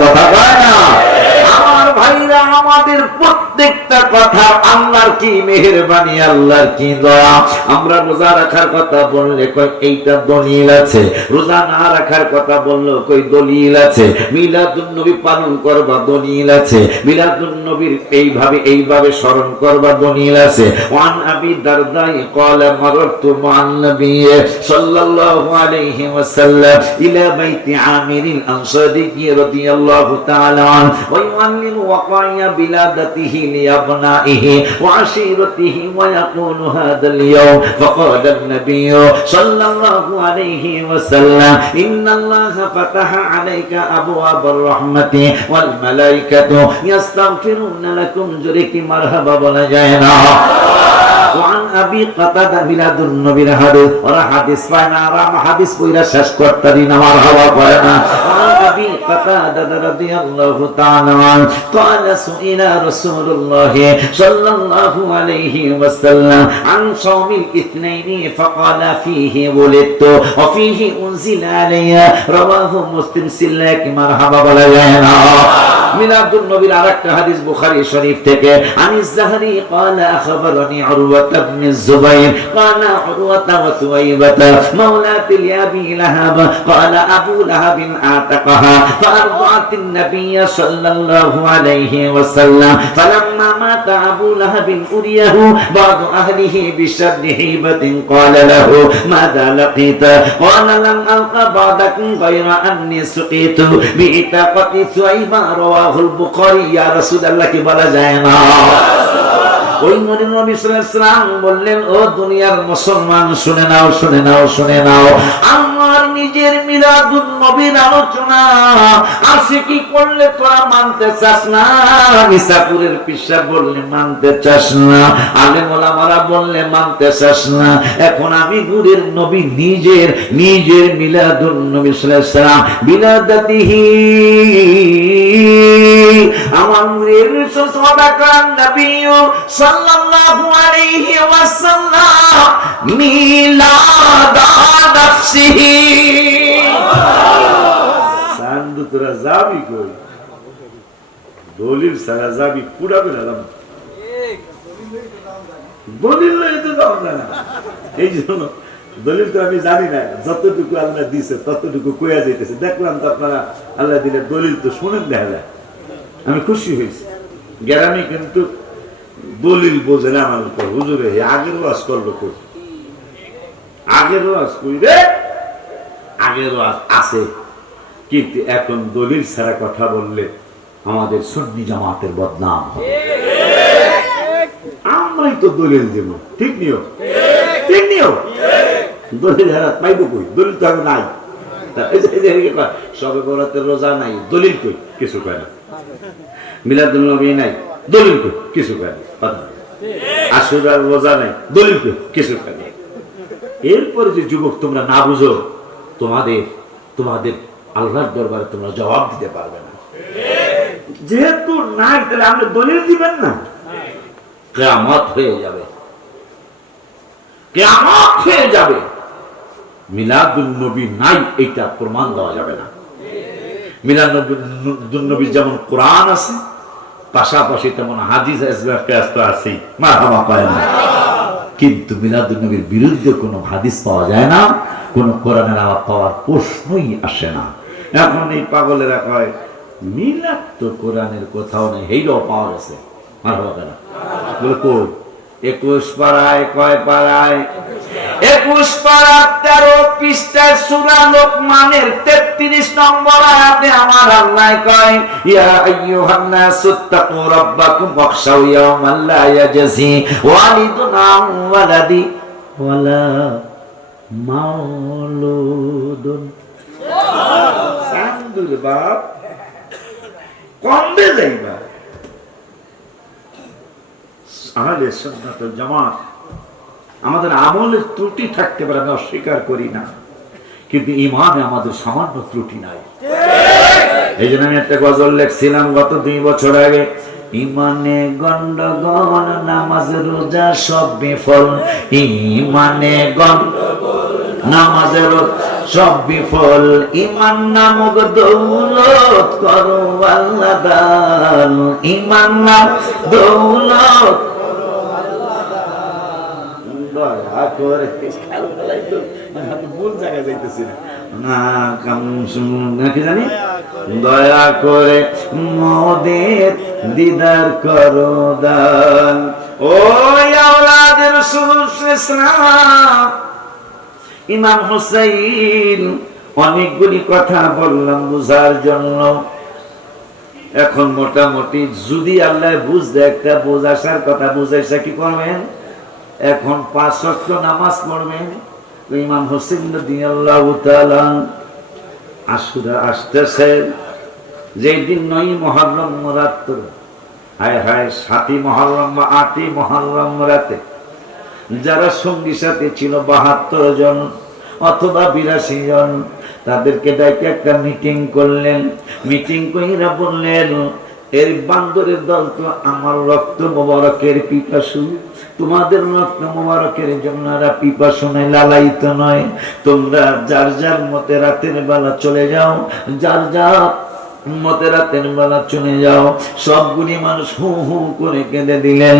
কথা কয় না আমার ভাইরা। আমাদের প্রত্যেকটা কথা আল্লাহর কি মেহেরবানি, আল্লাহর কি দয়া। আমরা রোজা রাখার কথা বললে কই এইটা দলিল আছে, রোজা না রাখার কথা বললো কই দলিল আছে, মিলাদুন নবী পালন করবা দলিল আছে, মিলাদুন নবীর এইভাবে স্মরণ করবা দলিল আছে। ওয়ান আবি দারদাই ক্বালা মাররতু মান নবী সাল্লাল্লাহু আলাইহি ওয়াসাল্লাম ইলা বাইতি আমিরিল আনসারী রাদিয়াল্লাহু তাআলা আন ওয়া ইউআল্লিমু ওয়াকাইয়া বিলাদাতিহি লিআবনাইহি ওয়া আশিরাতিহি ওয়া ইয়াকুলু হাদাল ইয়াওম ফাকালা আন-নবী সাল্লাল্লাহু আলাইহি ওয়াসাল্লাম ইন্নাল্লাহা ফাতাহা আলাইকা আবওয়াবার রাহমাতি ওয়াল মালাইকাতু ইস্তাগফিরুনা লাকুম, জোরে কি মারহাবা বলা যায় না। وعن أبي قتادة ميلاد النبي حديث اور حدیث پانا رام حدیث پورا شش کرتری نمار ہوا پڑنا. وعن أبي قتادة رضي الله تعالى عنه قال سئل رسول الله صلى الله عليه وسلم عن صوم الاثنين فقال فيه ولدت وفيه أنزل علي, رواه مسلم. سلك مرحبا بلا جانا. মিলাদুন নবীর আরেকটা হাদিস বুখারী শরীফ থেকে আনিস যাহরি قال اخبرني عروة بن الزبير قال عروة وثويبة مولات لأبي لهب قال أبو لهب اعتقها فأرضعت النبي صلى الله عليه وسلم فلما مات أبو لهب أريه بعض أهله بشر هيبة قال له ماذا لقيت قال لم ألق بعدكم غير أني سقيت بإتاقة ثويبة রাহুল বুখারী। ইয়া রাসূলুল্লাহ কি বলা যায় না। ওই নবী সাল্লাল্লাহু আলাইহি ওয়াসাল্লাম বললেন, ও দুনিয়ার মুসলমান শুনে নাও, শুনে নাও, শুনে নাও, আমার নিজের মিলাদুন নবীর আলোচনা আছে কি করলে তোরা মানতে চাস না? মিসাপুরের পিসা বললে মানতে চাস না, আলেম ওলামারা বললে মানতে চাস না। এখন আমি নূরের নবী নিজের মিলাদুন নবী সাল্লাল্লাহু আলাইহি ওয়াসাল্লাম বিলাদাতিহি, আমার নূরের সাদাকান নবী সাল্লাল্লাহু আলাইহি ওয়াসাল্লাম মিলাদা নাফসিহি। সান্দু তোরা যাবি কই? দলিল সারা যাবি পুরাবে না, দলিল লই তো দাও না। এই জন্য দলিল তো আমি জানি না, যতটুকু আল্লাহ দিয়েছে ততটুকু কইয়া যাইতেছে। দেখলাম তো আপনারা আল্লাহ দিলে দলিল তো শুনেন, দেখা যায় আমি খুশি হয়েছি। গ্রামে কিন্তু দলিল বোঝে না আমার উপর, হুজুরে আগের ওয়াজ করলো কই, আগের ওয়াজ কই রে, আগের ওয়াজ আছে, কিন্তু এখন দলিল ছাড়া কথা বললে আমাদের সুন্নি জামাতের বদনাম হবে। আমরাই তো দলিল দেব, ঠিক নিও, ঠিক নিও। দলিল হারাত পাইব কই? দলিল তো আমি নাই। সবে বরাতের রোজা নাই, দলিল কই? কিছু কয় না। মিলাদুন নবী নাই, দলিল কই? কিছু কয় না। আশুরার রোজা নাই, দলিল কই? কিছু কয় না। এরপরে যে যুবক তোমরা না বুঝো, তোমাদের আল্লাহর দরবারে তোমরা জবাব দিতে পারবে না। যেহেতু নাই, তাহলে আপনি দলিল দিবেন না, কিয়ামত হয়ে যাবে, কিয়ামত হয়ে যাবে। মিলাদুন নবী নাই, এটা প্রমাণ দেওয়া যাবে না। মিলাদুন নবী যেমন কোরআন আছে, পাশাপাশি তেমন হাদিস আছে। মারহাবা কয় না। কিন্তু মিলাদুন নবীর বিরুদ্ধে কোনো হাদিস পাওয়া যায় না, কোনো কোরআনের আওয়াজ পাওয়ার প্রশ্নই আসে না। এখন এই পাগলেরা কয় মিলাদ তো কোরআনের কোথাও নেই, এইটাও পাওয়া গেছে। মারহাবা বলে কই? 21 পাড়ায়, কয় পাড়ায়? 21 পাড়া 13 পৃষ্ঠার সূরা লোকমানের 33 নম্বর আয়াতে আমার আল্লাহ কয়, ইয়া আইয়ুহান নাসুত্তাকু রাব্বাকুম ওয়াখশাউ ইয়াওমান লা ইয়াজজি ওয়ালিদুন আন ওয়ালাদি ওয়ালা মাউলুদুন। সান্দুর বাপ কমবে যাইবা। আহলে সুন্নাত ওয়াল জামাত আমাদের আমলের ত্রুটি থাকতে পারে, আমি অস্বীকার করি না, কিন্তু ইমানে আমাদের সামান্য ত্রুটি নাই। এই জন্য আমি একটা গজল লিখছিলাম গত 2 বছর আগে, ইমানে গন্ডগোল নামাজ রোজা সব বিফল, ইমানে গন্ডগোল নামাজ রোজা সব বিফল, ইমান নামক দৌলত করো আল্লাহ দান, ইমান নাম দৌলত দয়া করে দয়া করে মোদের দিদার করো দান। ও আওলাদের রাসূল সাল্লাল্লাহু ইমাম হুসাইন, অনেকগুলি কথা বললাম বুঝার জন্য। এখন মোটামুটি যদি আল্লাহ বুঝতে একটা বোঝাসার কথা বুঝাইছে, কি করবেন? এখন 5 ওয়াক্ত নামাজ পড়বেন। ইমাম হোসেন রাদিয়াল্লাহু তাআলা আশুরা আসতেছে, যেই দিন 9 মুহররম রাত, হায় হায় 7ই মুহররম বা 8ই মুহররম রাতে যারা সঙ্গী সাথী ছিল 72 জন অথবা 82 জন, তাদেরকে ডেকে একটা মিটিং করলেন। মিটিং কইরা বললেন, এর বান্দরের দল তো আমার রক্ত মোবারকের পিপাসু, তোমাদের রক্ত মোবারকের জন্য পিপাসু নয়, লালায়িত নয়। তোমরা যার যার মতে রাতের বেলা চলে যাও, যার যার মতে রাতের বেলা চলে যাও। সবগুলি মানুষ হু হু করে কেঁদে দিলেন।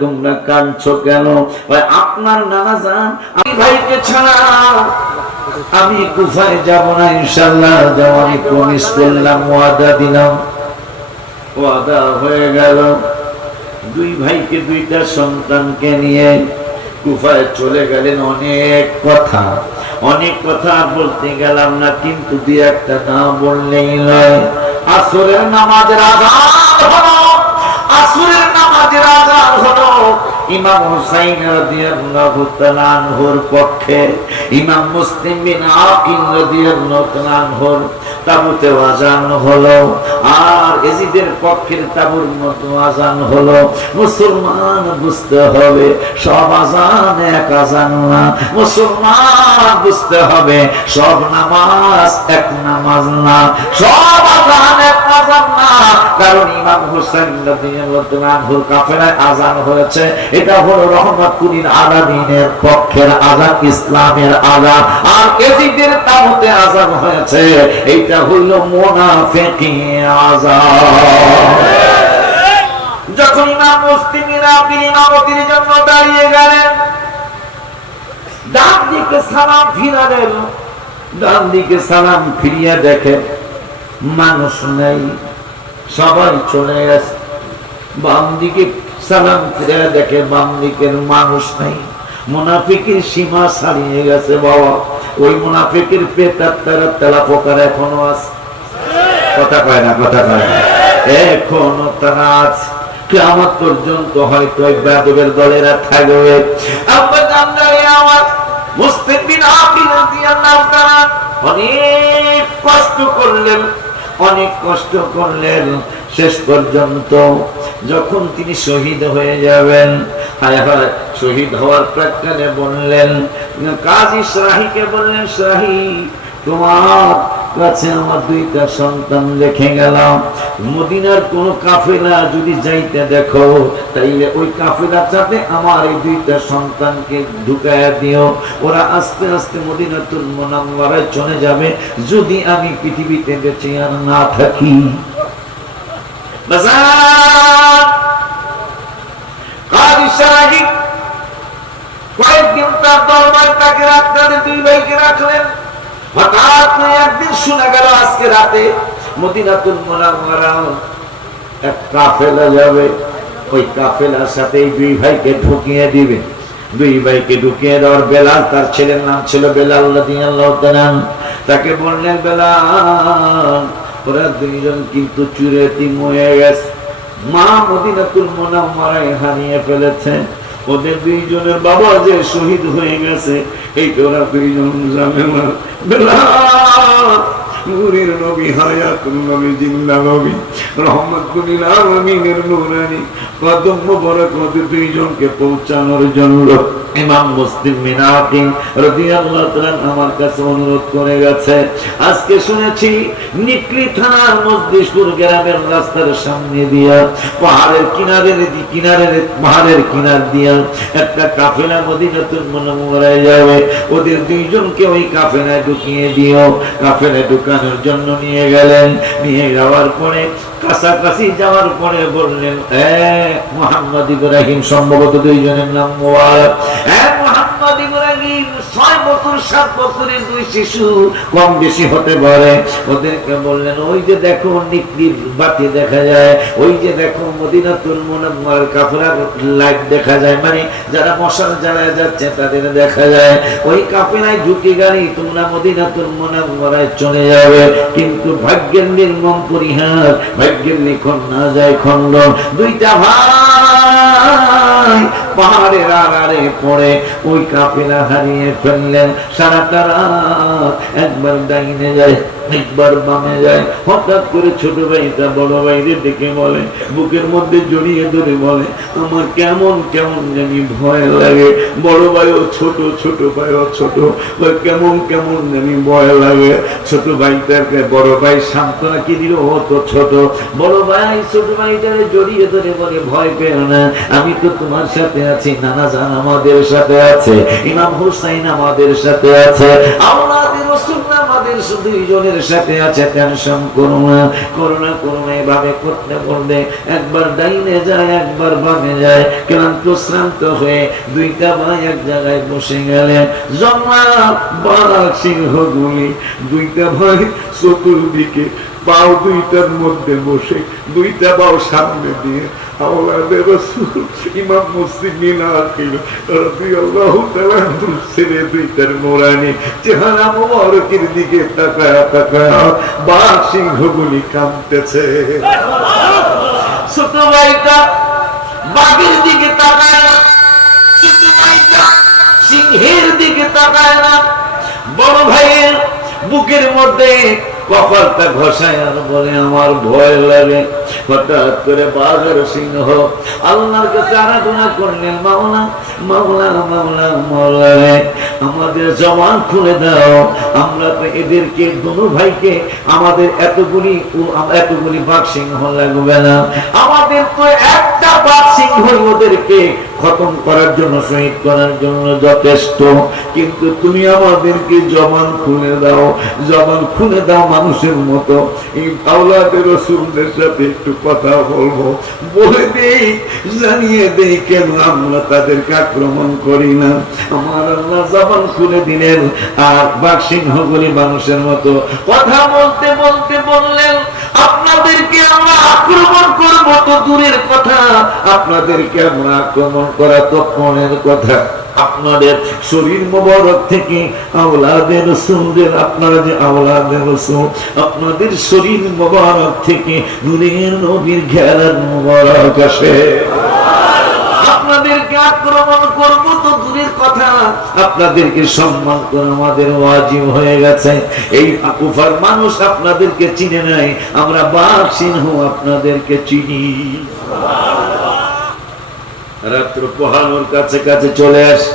তোমরা কাঁদছো কেন? আপনার নানা যান, আমি ভাইকে ছাড়া আমি কুফায় যাব না ইনশাআল্লাহ। যাওয়ানি প্রমিস করলাম, ওয়াদা দিলাম, ওয়াদা হয়ে গেল। 2 ভাইকে 2টা সন্তানকে নিয়ে কুফায় চলে গেলেন। অনেক কথা বলতে গেলাম না, কিন্তু 2-1টা না বললেই নয়। আসরের নামাজের আযান হলো, আসরের নামাজের আযান হলো। ইমাম হুসাইন রাদিয়াল্লাহু তাআলা আনহুর পক্ষে ইমাম মুসলিম বিন আকিল রাদিয়াল্লাহু তাআলা আনহুর তাবুতে আযান হলো, আর এজিদের পক্ষের তাবুর মতো আযান হলো। মুসলমান বুঝতে হবে সব আযান এক আযান না, মুসলমান বুঝতে হবে সব নামাজ এক নামাজ না, সব আযান এক আযান না। কারণ ইমাম হুসাইন রাদিয়াল্লাহু তাআলা আনহুর কাফেলায় আযান হয়েছে, এটা হলো রহমাতুল আলামিনের পক্ষের আযান, ইসলামের আযান। আর এজিদের তাবুতে আযান হয়েছে, এইটা হলো মুনাফিকের আযান। যখন ইমাম মুসলিম ইমামতির জন্য দাঁড়িয়ে গেলেন, ডান দিকে সালাম ফিরালেন, ডান দিকে সালাম ফিরিয়ে দেখে মানুষ নেই, সবাই চলে গেছে। বাম দিকে সালাম ফিরে দেখে বাম দিকের মানুষ নেই। মুনাফিকের সীমা ছাড়িয়ে গেছে বাবা। ওই মুনাফিকের পেটার তেলা পোকার এখনো আছে। কথা কয় না, কথা কয় না, এখনো তারা আছে। কিয়ামত পর্যন্ত হয়তো ওই বেয়াদবের দলেরা থাকবে। আব্বা জানলে আমার মুসলিম বিন আকিল রাদিয়াল্লাহু তাআলা অনেক কষ্ট করলেন, অনেক কষ্ট করলেন। শেষ পর্যন্ত যখন তিনি শহীদ হয়ে যাবেন, হায় হায়, শহীদ হওয়ার প্রাক্কালে বললেন, কাজী শাহীকে বললেন, শাহী তোমার কাছে আমার 2টা সন্তান রেখে গেলাম। মদিনার কোন কাফেলা যদি যাইতে দেখো, তাইলে ওই কাফেলার সাথে আমার এই 2টা সন্তানকে ঢুকায়া দিও। ওরা আস্তে আস্তে মদিনাতুল মুনাওয়ারায় চলে যাবে, যদি আমি পৃথিবীতে বেঁচে আর না থাকি। কাজী শাহী 2 টা সন্তানকে নিয়ে কুফায় চলে গেলেন। 2 ভাইকে 2টা সন্তান রেখে গেলাম। মদিনার কোন কাফেলা যদি যাইতে দেখো, তাইলে ওই কাফেলার সাথে আমার এই 2টা সন্তানকে ঢুকায়া দিও। ওরা আস্তে আস্তে মদিনাতুল মুনাওয়ারায় চলে যাবে, যদি আমি পৃথিবীতে বেঁচে আর না থাকি। কয়েকদিন তার দরবারে তাকে রাখলেন, দুই ভাইকে রাখলেন। হঠাৎ একদিন শোনা গেল আজকে রাতে মদিনাতুল মুনাওয়ারা এক কাফেলা যাবে, ওই কাফেলার সাথে এই দুই ভাইকে ঢুকিয়ে দিবে। দুই ভাইকে ঢুকিয়ে দেওয়ার বেলাল, তার ছেলের নাম ছিল বেলাল রাদিয়াল্লাহু তাআলা, তাকে বললেন বেলাল ওরা দুইজন কিন্তু চুরে এতিম হয়ে গেছে, মা মদিনাতুল মুনাওয়ারায় হারিয়ে ফেলেছে, ওদের দুইজনের বাবা যে শহীদ হয়ে গেছে এই ওরা দুইজন জানে না। বেলাল নূরের নবী, হায়াতুল নবী, জিন্দা নবী, রহমাতুল আলামিনের নূরানি কদম মোবারক ওদের দুইজনকে পৌঁছানোর জন্য ইমাম মুসলিম মিনাকি রাদিয়াল্লাহু তাআলা আমার কাছে অনুরোধ করে গেছে। আজকে শুনেছি নিকলি থানার মজলিশপুর গ্রামের রাস্তার সামনে দিয়া পাহাড়ের কিনার দিয়া একটা কাফেলা মদিনাতুল মুনাওয়ারায় যাবে, ওদের দুইজনকে ওই কাফেলায় ঢুকিয়ে দিও। কাফেলায় ঢুকানোর জন্য নিয়ে গেলেন, নিয়ে যাওয়ার পরে কাছাকাছি যাওয়ার পরে বললেন মুহাম্মদ ইব্রাহিম, সম্ভবত দুইজনের নাম মোবারক, মুহাম্মদ ইব্রাহিম 6 বছর 7 বছরের দুই শিশু, কম বেশি হতে পারে। ওদেরকে বললেন ওই যে দেখো নিকলির বাতি দেখা যায়, ওই যে দেখো মদিনাতুল মুনাওয়ারার কাফেলার লাইট দেখা যায়, মানে যারা মশাল জ্বালায় যাচ্ছে তাদের দেখা যায়, ওই কাফেলায় ঢুকে গাড়ি তোমরা মদিনাতুল মুনাওয়ারায় চলে যাবে। কিন্তু ভাগ্যের নির্মম পরিহার, ভাগ্যের লিখন না যায় খন্ড, দুইটা ভাই পাহাড়ের আড়ালে পড়ে ওই কাফেলা হারিয়ে ফেললেন। সারাটা রাত একবার ডাইনে যায় একবার বামে যায়। হঠাৎ করে ছোট ভাইটা বড় ভাইদের ডেকে বলে, বুকের মধ্যে জড়িয়ে ধরে বলে আমার কেমন কেমন জানি ভয় লাগে। বড় ভাইও ছোট, ছোট ভাইও ছোট, কেমন কেমন জানি ভয় লাগে। ছোট ভাইটাকে বড় ভাই সান্ত্বনা কি দিল, ও তো ছোট। বড় ভাই ছোট ভাইটারে জড়িয়ে ধরে বলে ভয় পেও না, আমি তো তোমার সাথে আছি, নানা জান আমাদের সাথে আছে, ইমাম হুসাইন আমাদের সাথে আছে, আওলাদে রাসূল আমাদের দুইজনের সাথে আছে, টেনশন করো না, করোনা করোনা এভাবে করতে করতে একবার ডাইনে যায় একবার বামে যায়। ক্লান্ত শ্রান্ত হয়ে দুইটা ভাই এক জায়গায় বসে গেলেন। জঙ্গল বাঘ সিংহগুলি দুইটা ভাই চতুর্দিকে পাও দুইটার মধ্যে বসে, দুইটা পাও সামনে দিয়ে আওলাদে রাসূল ইমাম মুসলিম মিনাকি রাদিয়াল্লাহু তাআলা ছেড়ে দুইটার নূরানি চেহারা মোবারকের দিকে তাকায়া তাকায়া বাঘ সিংহগুলি কাঁপতেছে। ছোট ভাইটা বাঘের দিকে তাকায় না, ছোট ভাইটা সিংহের দিকে তাকায় না। বড় ভাইয়ের বুকের মধ্যে কপালটা ঘষায় আর বলে আমার ভয় লাগে। হঠাৎ করে বাঘের সিংহ আল্লাহর কাছে আরাধনা করলেন, মাওলা মাওলা মাওলা মাওলা আমাদের জবান খুলে দাও, আমরা তো এদেরকে দুনো ভাইকে আমাদের এতগুলি বাঘ সিংহ লাগবে না, আমাদের তো একটা বাঘ সিংহ ওদেরকে খতম করার জন্য শহীদ করার জন্য যথেষ্ট, কিন্তু তুমি আমাদেরকে জবান খুলে দাও, জবান খুলে দাও মানুষের মতো। এই আওলাদে রাসূলদের সাথে একটু কথা বলবো, বলে দেই জানিয়ে দেই কেন আমরা তাদেরকে আক্রমণ করি না। আমার আল্লাহ জবান খুলে দিলেন, আর বাঘ সিংহগুলি মানুষের মতো কথা বলতে বলতে বললেন আপনাদেরকে আমরা আক্রমণ করবো তো দূরের কথা, আপনাদেরকে আমরা আক্রমণ করা তো পরের কথা। আপনাদের শরীর মোবারক থেকে আওলাদে রাসূলদের, আপনারা যে আওলাদে রাসূল, আপনাদের শরীর মোবারক থেকে নূরের নবীর ঘেরার মোবারক আসে। আপনাদেরকে আক্রমণ করবো তো দূরের কথা, আপনাদেরকে সম্মান করা আমাদের ওয়াজিব হয়ে গেছে। এই কুফার মানুষ আপনাদেরকে চিনে নাই, আমরা বাঘ সিংহ আপনাদেরকে চিনি। রাত্র পোহানোর কাছে কাছে চলে আসে,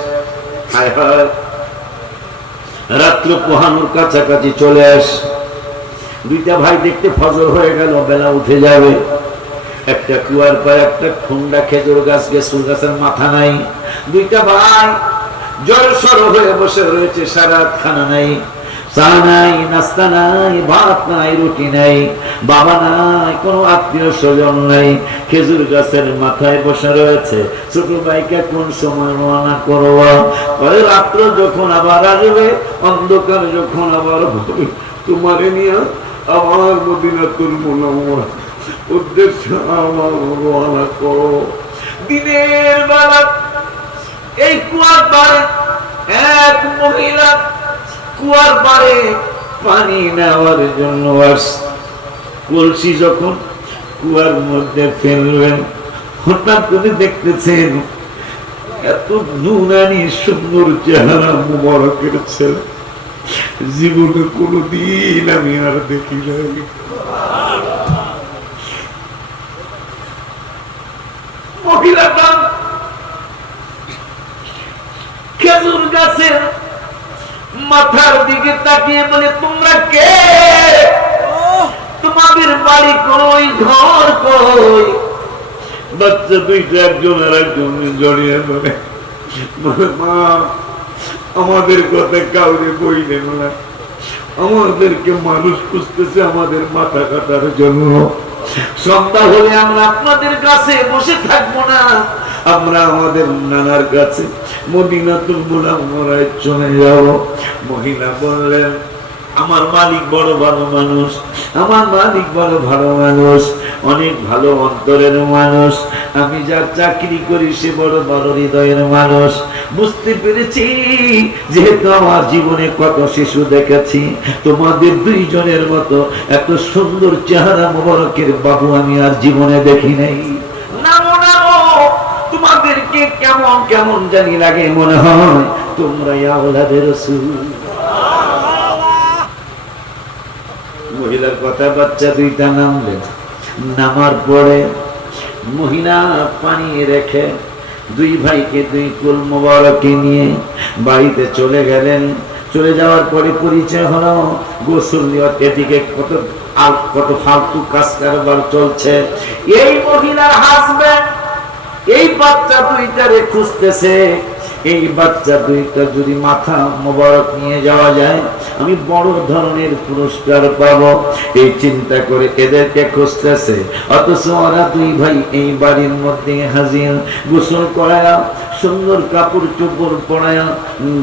হায় হায় রাত্র পোহানোর কাছাকাছি চলে আসে। দুইটা ভাই দেখতে ফজর হয়ে গেল, বেলা উঠে যাবে। একটা কুয়ার পায় একটা ঠুন্ডা খেজুর গাছ, গেছুর গাছের মাথা নাই। দুইটা ভাই জড়সড় হয়ে বসে রয়েছে, সারা খানা নাই। চা নাই, নাস্তা নাই, ভাত নাই, রুটি নাই, বাবা নাই, কোনো আত্মীয় স্বজন নাই, খেজুর গাছের মাথায় বসে রয়েছে। ছোট ভাইকে কোন সময় রওনা করবো, রাত্র যখন আবার আসবে, অন্ধকার যখন আবার হবে, তোমারে নিয়ে আমার মদিনাতুল মুনাওয়ারা উদ্দেশ্যে আমার রওনা করো। দিনের বেলা এই কুয়ার পারে এক মহিলা কুয়ার পারে পানি নেওয়ার জন্য কলসি যখন কুয়ার মধ্যে ফেলবেন, হঠাৎ করে দেখতেছেন এত নুরানি সুন্দর চেহারা মুবারকের ছেলে জীবনে কোনদিন আমি আর দেখি নাই। মহিলাটা খেজুর গাছের মাথার দিকে তাকিয়ে বলে, তোমরা কে? তোমাদের বাড়ি কই, ঘর কই? বাচ্চা দুইটা একজন আর একজন জড়িয়ে বলে, মা আমাদের কথা কাউরে বইলেন না, আমাদেরকে মানুষ খুঁজতেছে আমাদের মাথা কাটার জন্য। সন্ধ্যা হলে আমরা আপনাদের কাছে বসে থাকবো না, আমরা আমাদের নানার কাছে মদিনাতুল মুনাওয়ারায় চলে যাব। মহিলা বললেন, আমার মালিক বড় ভালো মানুষ, আমার মালিক বড় ভালো মানুষ, অনেক ভালো অন্তরের মানুষ, আমি যার চাকরি করি সে বড় বড় হৃদয়ের মানুষ। বুঝতে পেরেছি যেহেতু আমার জীবনে কত শিশু দেখেছি, তোমাদের দুইজনের মতো এত সুন্দর চেহারা মোবারকের বাবু আমি আর জীবনে দেখি নাই। নামো নামো, তোমাদেরকে কেমন কেমন জানি লাগে, মনে হয় তোমরা আওলাদে রাসূল। মহিলার কথা, বাচ্চা দুইটা নামলেন। নামার পরে মহিলা পানি রেখে দুই ভাইকে দুই কুল মোবারকে নিয়ে বাড়িতে চলে গেলেন। চলে যাওয়ার পরে পরিচয় হলো গোসল নেওয়ার, এদিকে কত ফালতু কাজ কারবার চলছে। এই মহিলার হাজবেন্ড এই বাচ্চা দুইটারে খুঁজতেছে, এই বাচ্চা দুইটা যদি মাথা মোবারক নিয়ে যাওয়া যায় আমি বড় ধরনের পুরস্কার পাবো, এই চিন্তা করে এদেরকে খুঁজতেছে। অথচ ওরা দুই ভাই এই বাড়ির মধ্যে হাজির। গোসল করায়া, সুন্দর কাপড় চোপড় পরায়া,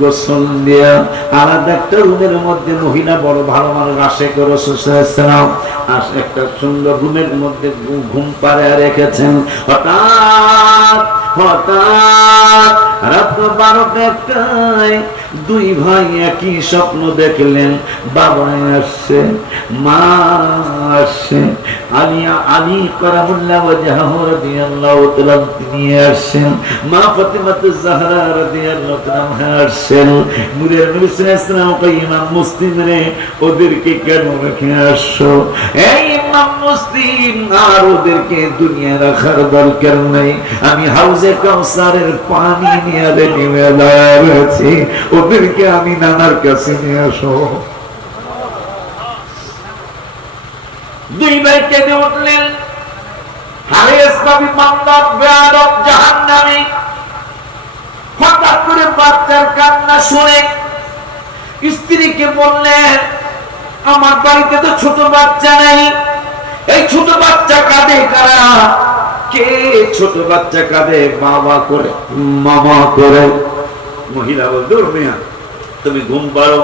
গোসল দিয়া আলাদা একটা রুমের মধ্যে মহিলা বড় ভালো মানুষ আশেক রাসূলুল্লাহ একটা সুন্দর রুমের মধ্যে ঘুম পাড়ায় রেখেছেন। হঠাৎ রাত 12টায় দুই ভাই একই স্বপ্ন দেখলেন। বাবা আসছে, মা আসছে, আলী কারামুল্লাহ ওয়াজহাহু রাদিয়াল্লাহু তাআলা তিনি আসছেন, মা ফাতিমাতুজ জাহরা রাদিয়াল্লাহু তাআলা আসছেন। নূরের নবী সাল্লাল্লাহু আলাইহি ওয়াসাল্লাম ইমাম মুসলিম রে ওদেরকে কেন রেখে আসছো? এই ইমাম মুসলিম, আর ওদেরকে দুনিয়া রাখার দরকার নাই, আমি হাউজে কাউসারের পানি নিয়ে নেমে দাঁড়িয়েছি, ওদেরকে আমি নানার কাছে নিয়ে আসো। দুই ভাই কেঁদে উঠলেন, হারেস নবী মামলাত বেয়াদব জাহান্নামী। হঠাৎ করে বাচ্চার কান্না শুনে স্ত্রীকে বললেন, আমার বাড়িতে তো ছোট বাচ্চা নাই, এই ছোট বাচ্চা কাঁদে কারা? কে ছোট বাচ্চা কাঁদে? বাবা করে, মামা করে। মহিলা বল, দূর মিয়া, তুমি ঘুম পাড়ো,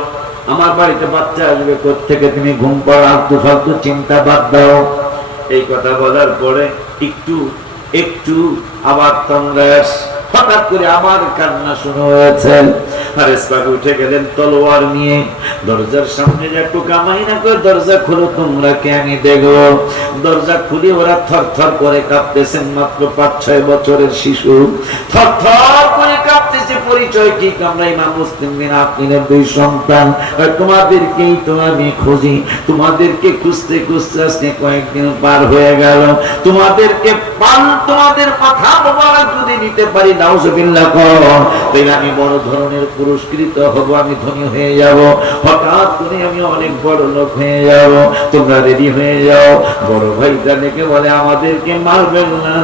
আমার বাড়িতে বাচ্চা আসবে কোত্থেকে, তুমি ঘুম পাড়ো, আলতু ফালতু চিন্তা বাদ দাও। এই কথা বলার পরে একটু আবার তন্দ্রাস, হঠাৎ করে আমার কান্না শুরু হয়েছে। হারেস বাবু উঠে গেলেন তলোয়ার নিয়ে, দরজার সামনে যে টোকা মাইনা করে, দরজা খুলো, তোমরা কে আমি দেখবো। দরজা খুলে ওরা থর থর করে কাঁপতেছেন, মাত্র 5-6 বছরের শিশু, থর থর করে কাঁপতেছে। পরিচয় কি? আমরা ইমাম মুসলিম বিন আকিলের 2 সন্তান, তোমাদেরকেই তো আমি খুঁজি, তোমাদেরকে খুঁজতে খুঁজতে আজকে কয়েকদিন পার হয়ে গেল। তোমাদেরকে তোমাদের মাথা মোবারক যদি নিতে পারি, নাউজুবিল্লাহ করো, তাহলে আমি বড় ধরনের পুরস্কৃত হব, আমি ধনী হয়ে যাব, হঠাৎ করে আমি অনেক বড় লোক হয়ে যাব। তোমরা রেডি হয়ে যাও। বড় ভাইটা ডেকে বলে, আমাদেরকে মারবেন না,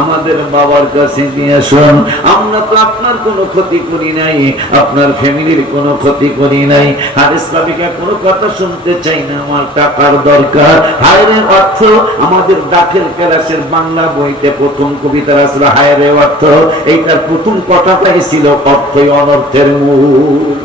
আমাদের বাবার কাছে নিয়ে আসুন, আমরা তো আপনার কোনো ক্ষতি ক্ষতি করি নাই, আপনার ফ্যামিলির কোনো ক্ষতি করি নাই। আর ইসলামিকা কোনো কথা শুনতে চাই না, আমার টাকার দরকার। হায়রে অর্থ, আমাদের দাখিল ক্লাসের বাংলা বইতে প্রথম কবিতা আসলে হায়রে অর্থ। এইটার প্রথম কথাটাই ছিল অর্থই অনর্থের মূল।